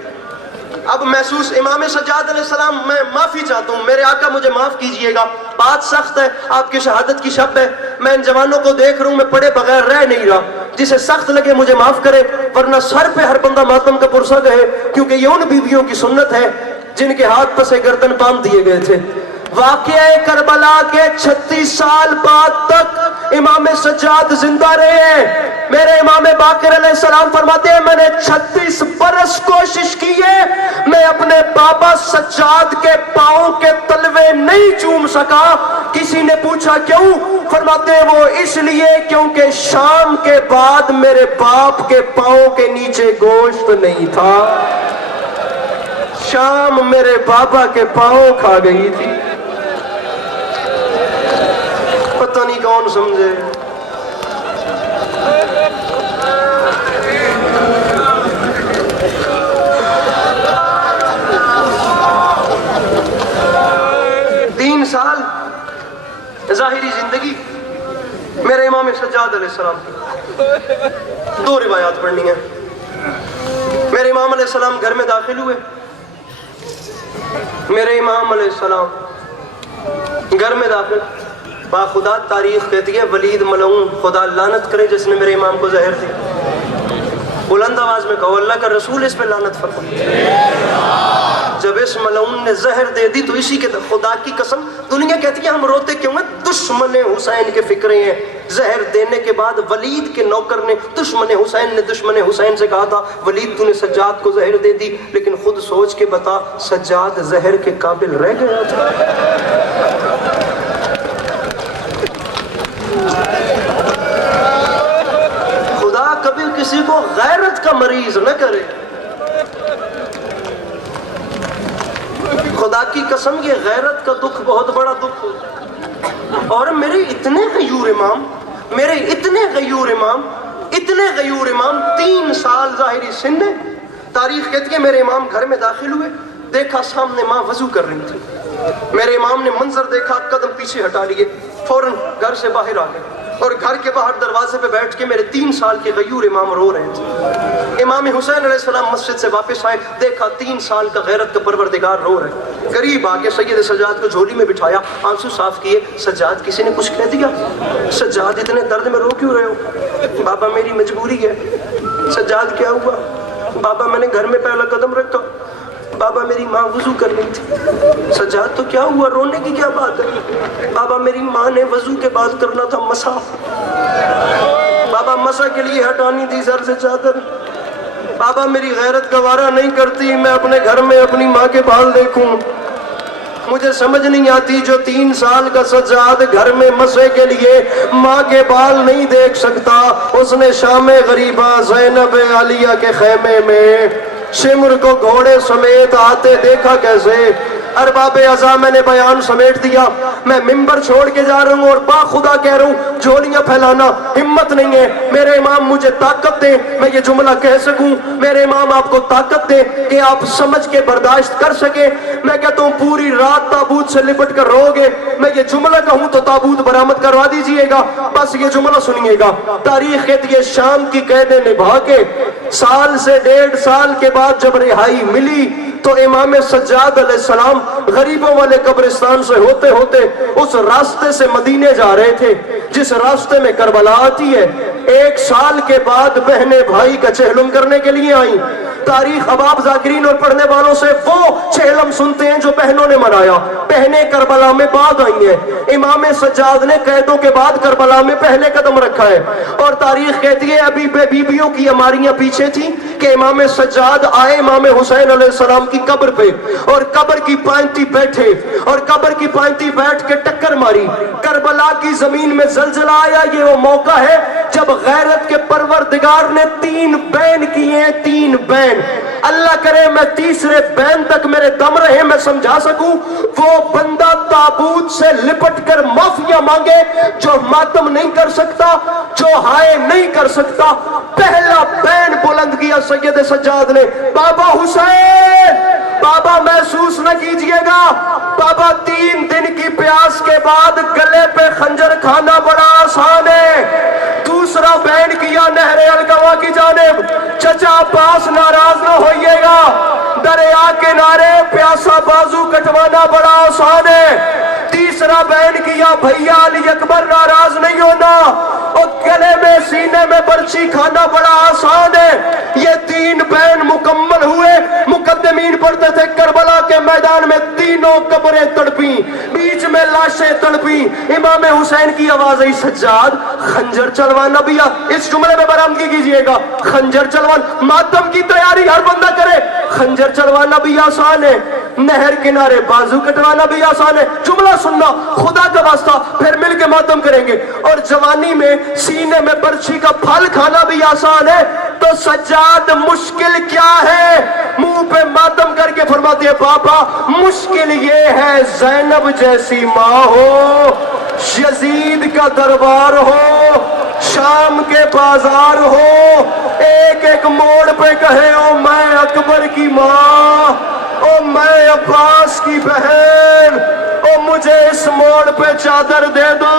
اب محسوس امام سجاد علیہ السلام, میں معافی چاہتا ہوں, میرے آقا مجھے معاف کیجئے گا, بات سخت ہے, آپ کی شہادت کی شب ہے. میں ان جوانوں کو دیکھ رہا ہوں, میں پڑھے بغیر رہ نہیں رہا. جسے سخت لگے مجھے معاف کرے, ورنہ سر پہ ہر بندہ ماتم کا پرسہ کہے, کیونکہ یہ ان بیویوں کی سنت ہے جن کے ہاتھ پسے گردن باندھ دیے گئے تھے. واقعہ کربلا کے 36 سال بعد تک امام سجاد زندہ رہے ہیں. میرے امام باقر علیہ السلام فرماتے ہیں میں نے 36 برس کوشش کی ہے, میں اپنے بابا سجاد کے پاؤں کے تلوے نہیں چوم سکا. کسی نے پوچھا کیوں؟ فرماتے ہیں وہ اس لیے کیونکہ شام کے بعد میرے باپ کے پاؤں کے نیچے گوشت نہیں تھا. شام میرے بابا کے پاؤں کھا گئی تھی. پتہ نہیں کون سمجھے. تین سال ظاہری زندگی میرے امام سجاد علیہ السلام کی 2 روایات پڑھنی ہیں. میرے امام علیہ السلام گھر میں داخل ہوئے. میرے امام علیہ السلام گھر میں داخل, باخدا تاریخ کہتی ہے ولید ملعون, خدا لعنت کرے جس نے میرے امام کو زہر دی. بلند آواز میں کہو اللہ کا رسول اس پہ لعنت فرمائے. جب اس ملعون نے زہر دے دی تو اسی کے خدا کی قسم دنیا کہتی ہے ہم روتے کیوں ہیں, دشمن حسین کے فکرے ہیں. زہر دینے کے بعد ولید کے نوکر نے دشمن حسین سے کہا تھا ولید تو نے سجاد کو زہر دے دی, لیکن خود سوچ کے بتا سجاد زہر کے قابل رہ گیا تھا. خدا کبھی کسی کو غیرت کا مریض نہ کرے. خدا کی قسم یہ غیرت کا دکھ بہت بڑا دکھ ہوتا ہے۔ اور میرے اتنے غیور امام، میرے اتنے غیور امام 3 سال ظاہری سن ہے۔ تاریخ کہتی ہے میرے امام گھر میں داخل ہوئے، دیکھا سامنے ماں وضو کر رہی تھی۔ میرے امام نے منظر دیکھا، قدم پیچھے ہٹا لیے، فوراً گھر سے باہر آ گئے اور گھر کے باہر دروازے پہ بیٹھ کے میرے 3 سال کے غیور امام رو رہے تھے۔ امام حسین علیہ السلام مسجد سے واپس آئے، دیکھا 3 سال کا غیرت کا پروردگار رو رہے۔ قریب آ کے سید سجاد کو جھولی میں بٹھایا، آنسو صاف کیے۔ سجاد کسی نے کچھ کہہ دیا؟ سجاد اتنے درد میں رو کیوں رہے ہو؟ بابا میری مجبوری ہے۔ سجاد کیا ہوا؟ بابا میں نے گھر میں پہلا قدم رکھا، بابا میری ماں وضو کر رہی تھی۔ سجاد تو کیا ہوا، رونے کی کیا بات ہے؟ بابا میری ماں نے وضو کے بعد کرنا تھا مسح، بابا مسح کے لیے ہٹانی تھی سر سے چادر۔ بابا میری غیرت گوارا نہیں کرتی میں اپنے گھر میں اپنی ماں کے بال دیکھوں۔ مجھے سمجھ نہیں آتی جو 3 سال کا سجاد گھر میں مسح کے لیے ماں کے بال نہیں دیکھ سکتا، اس نے شام غریبہ زینب عالیہ کے خیمے میں شمر کو گھوڑے سمیت آتے دیکھا کیسے؟ ارباب ازا میں نے بیان سمیٹ دیا، میں ممبر چھوڑ کے جا رہا ہوں اور با خدا کہہ رہا ہوں جھولیاں پھیلانا ہمت نہیں ہے۔ میرے امام مجھے طاقت دیں میں یہ جملہ کہہ سکوں، میرے امام آپ کو طاقت دیں کہ آپ سمجھ کے برداشت کر سکیں۔ میں کہتا ہوں پوری رات تابوت سے لپٹ کر رو گے، میں یہ جملہ کہوں تو تابوت برآمد کروا دیجئے گا، بس یہ جملہ سنیے گا۔ تاریخ کہتی ہے شام کی قیدیں نبھا کے 1 سال سے 1.5 سال کے بعد جب رہائی ملی تو امام سجاد علیہ السلام غریبوں والے قبرستان سے ہوتے ہوتے اس راستے سے مدینے جا رہے تھے جس راستے میں کربلا آتی ہے۔ 1 سال کے بعد بہنیں بھائی کا چہلم کرنے کے لیے آئیں۔ تاریخ اب آپ ذاکرین اور پڑھنے والوں سے وہ چہلم سنتے ہیں جو بہنوں نے منایا۔ بہنیں کربلا میں بعد آئی ہیں، امام سجاد نے قیدوں کے بعد کربلا میں پہلے قدم رکھا ہے۔ اور تاریخ کہتی ہے ابھی بیبیوں کی اماریاں پیچھے تھیں کہ امام سجاد آئے امام حسین علیہ السلام کی قبر پہ اور قبر کی پائنتی بیٹھے اور قبر کی پائنتی بیٹھ کے ٹکر ماری۔ کربلا کی زمین میں زلزلہ آیا، یہ وہ موقع ہے جب غیرت کے پروردگار نے 3 بین کیے، 3 بین۔ اللہ کرے میں تیسرے بین تک میرے دم رہے میں سمجھا سکوں۔ وہ بندہ تابوت سے لپٹ کر معافیاں مانگے جو ماتم نہیں کر سکتا، جو ہائے نہیں کر سکتا۔ پہلا بین بلند کیا سید سجاد نے، بابا حسین، بابا محسوس نہ کیجئے گا، بابا 3 دن کی پیاس کے بعد گلے پہ خنجر کھانا بڑا آسان ہے۔ دوسرا بین کیا نہر الکوا کی جانب، چچا عباس ناراض نہ ہوئیے گا، دریا کنارے پیاسا بازو کٹوانا بڑا آسان ہے۔ تیسرا بین کیا بھیا علی اکبر ناراض نہیں ہونا، اور گلے میں سینے میں برچی کھانا بڑا آسان ہے۔ یہ 3 بین مکمل ہوئے، مقدمین پڑھتے تھے کربلا کے میدان میں تینوں قبریں تڑپیں، بیچ میں لاشیں تڑپیں، امام حسین کی آواز آئی سجاد خنجر چلوانا بھی اس جملے میں برآمدگی کیجئے گا، خنجر چلوانا، ماتم کی تیاری ہر بندہ کرے، خنجر چلوانا بھی آسان ہے، نہر کنارے بازو کٹوانا بھی آسان ہے۔ جملہ سننا خدا کا واسطہ، پھر مل کے ماتم کریں گے۔ اور جوانی میں سینے میں برچھی کا پھل کھانا بھی آسان ہے، تو سجاد مشکل کیا ہے؟ منہ پہ ماتم کر کے فرماتے ہیں بابا مشکل یہ ہے زینب جیسی ماں ہو، یزید کا دربار ہو، شام کے بازار ہو، ایک ایک موڑ پہ کہے او میں اکبر کی ماں، او میں عباس کی بہن، او مجھے اس موڑ پہ چادر دے دو۔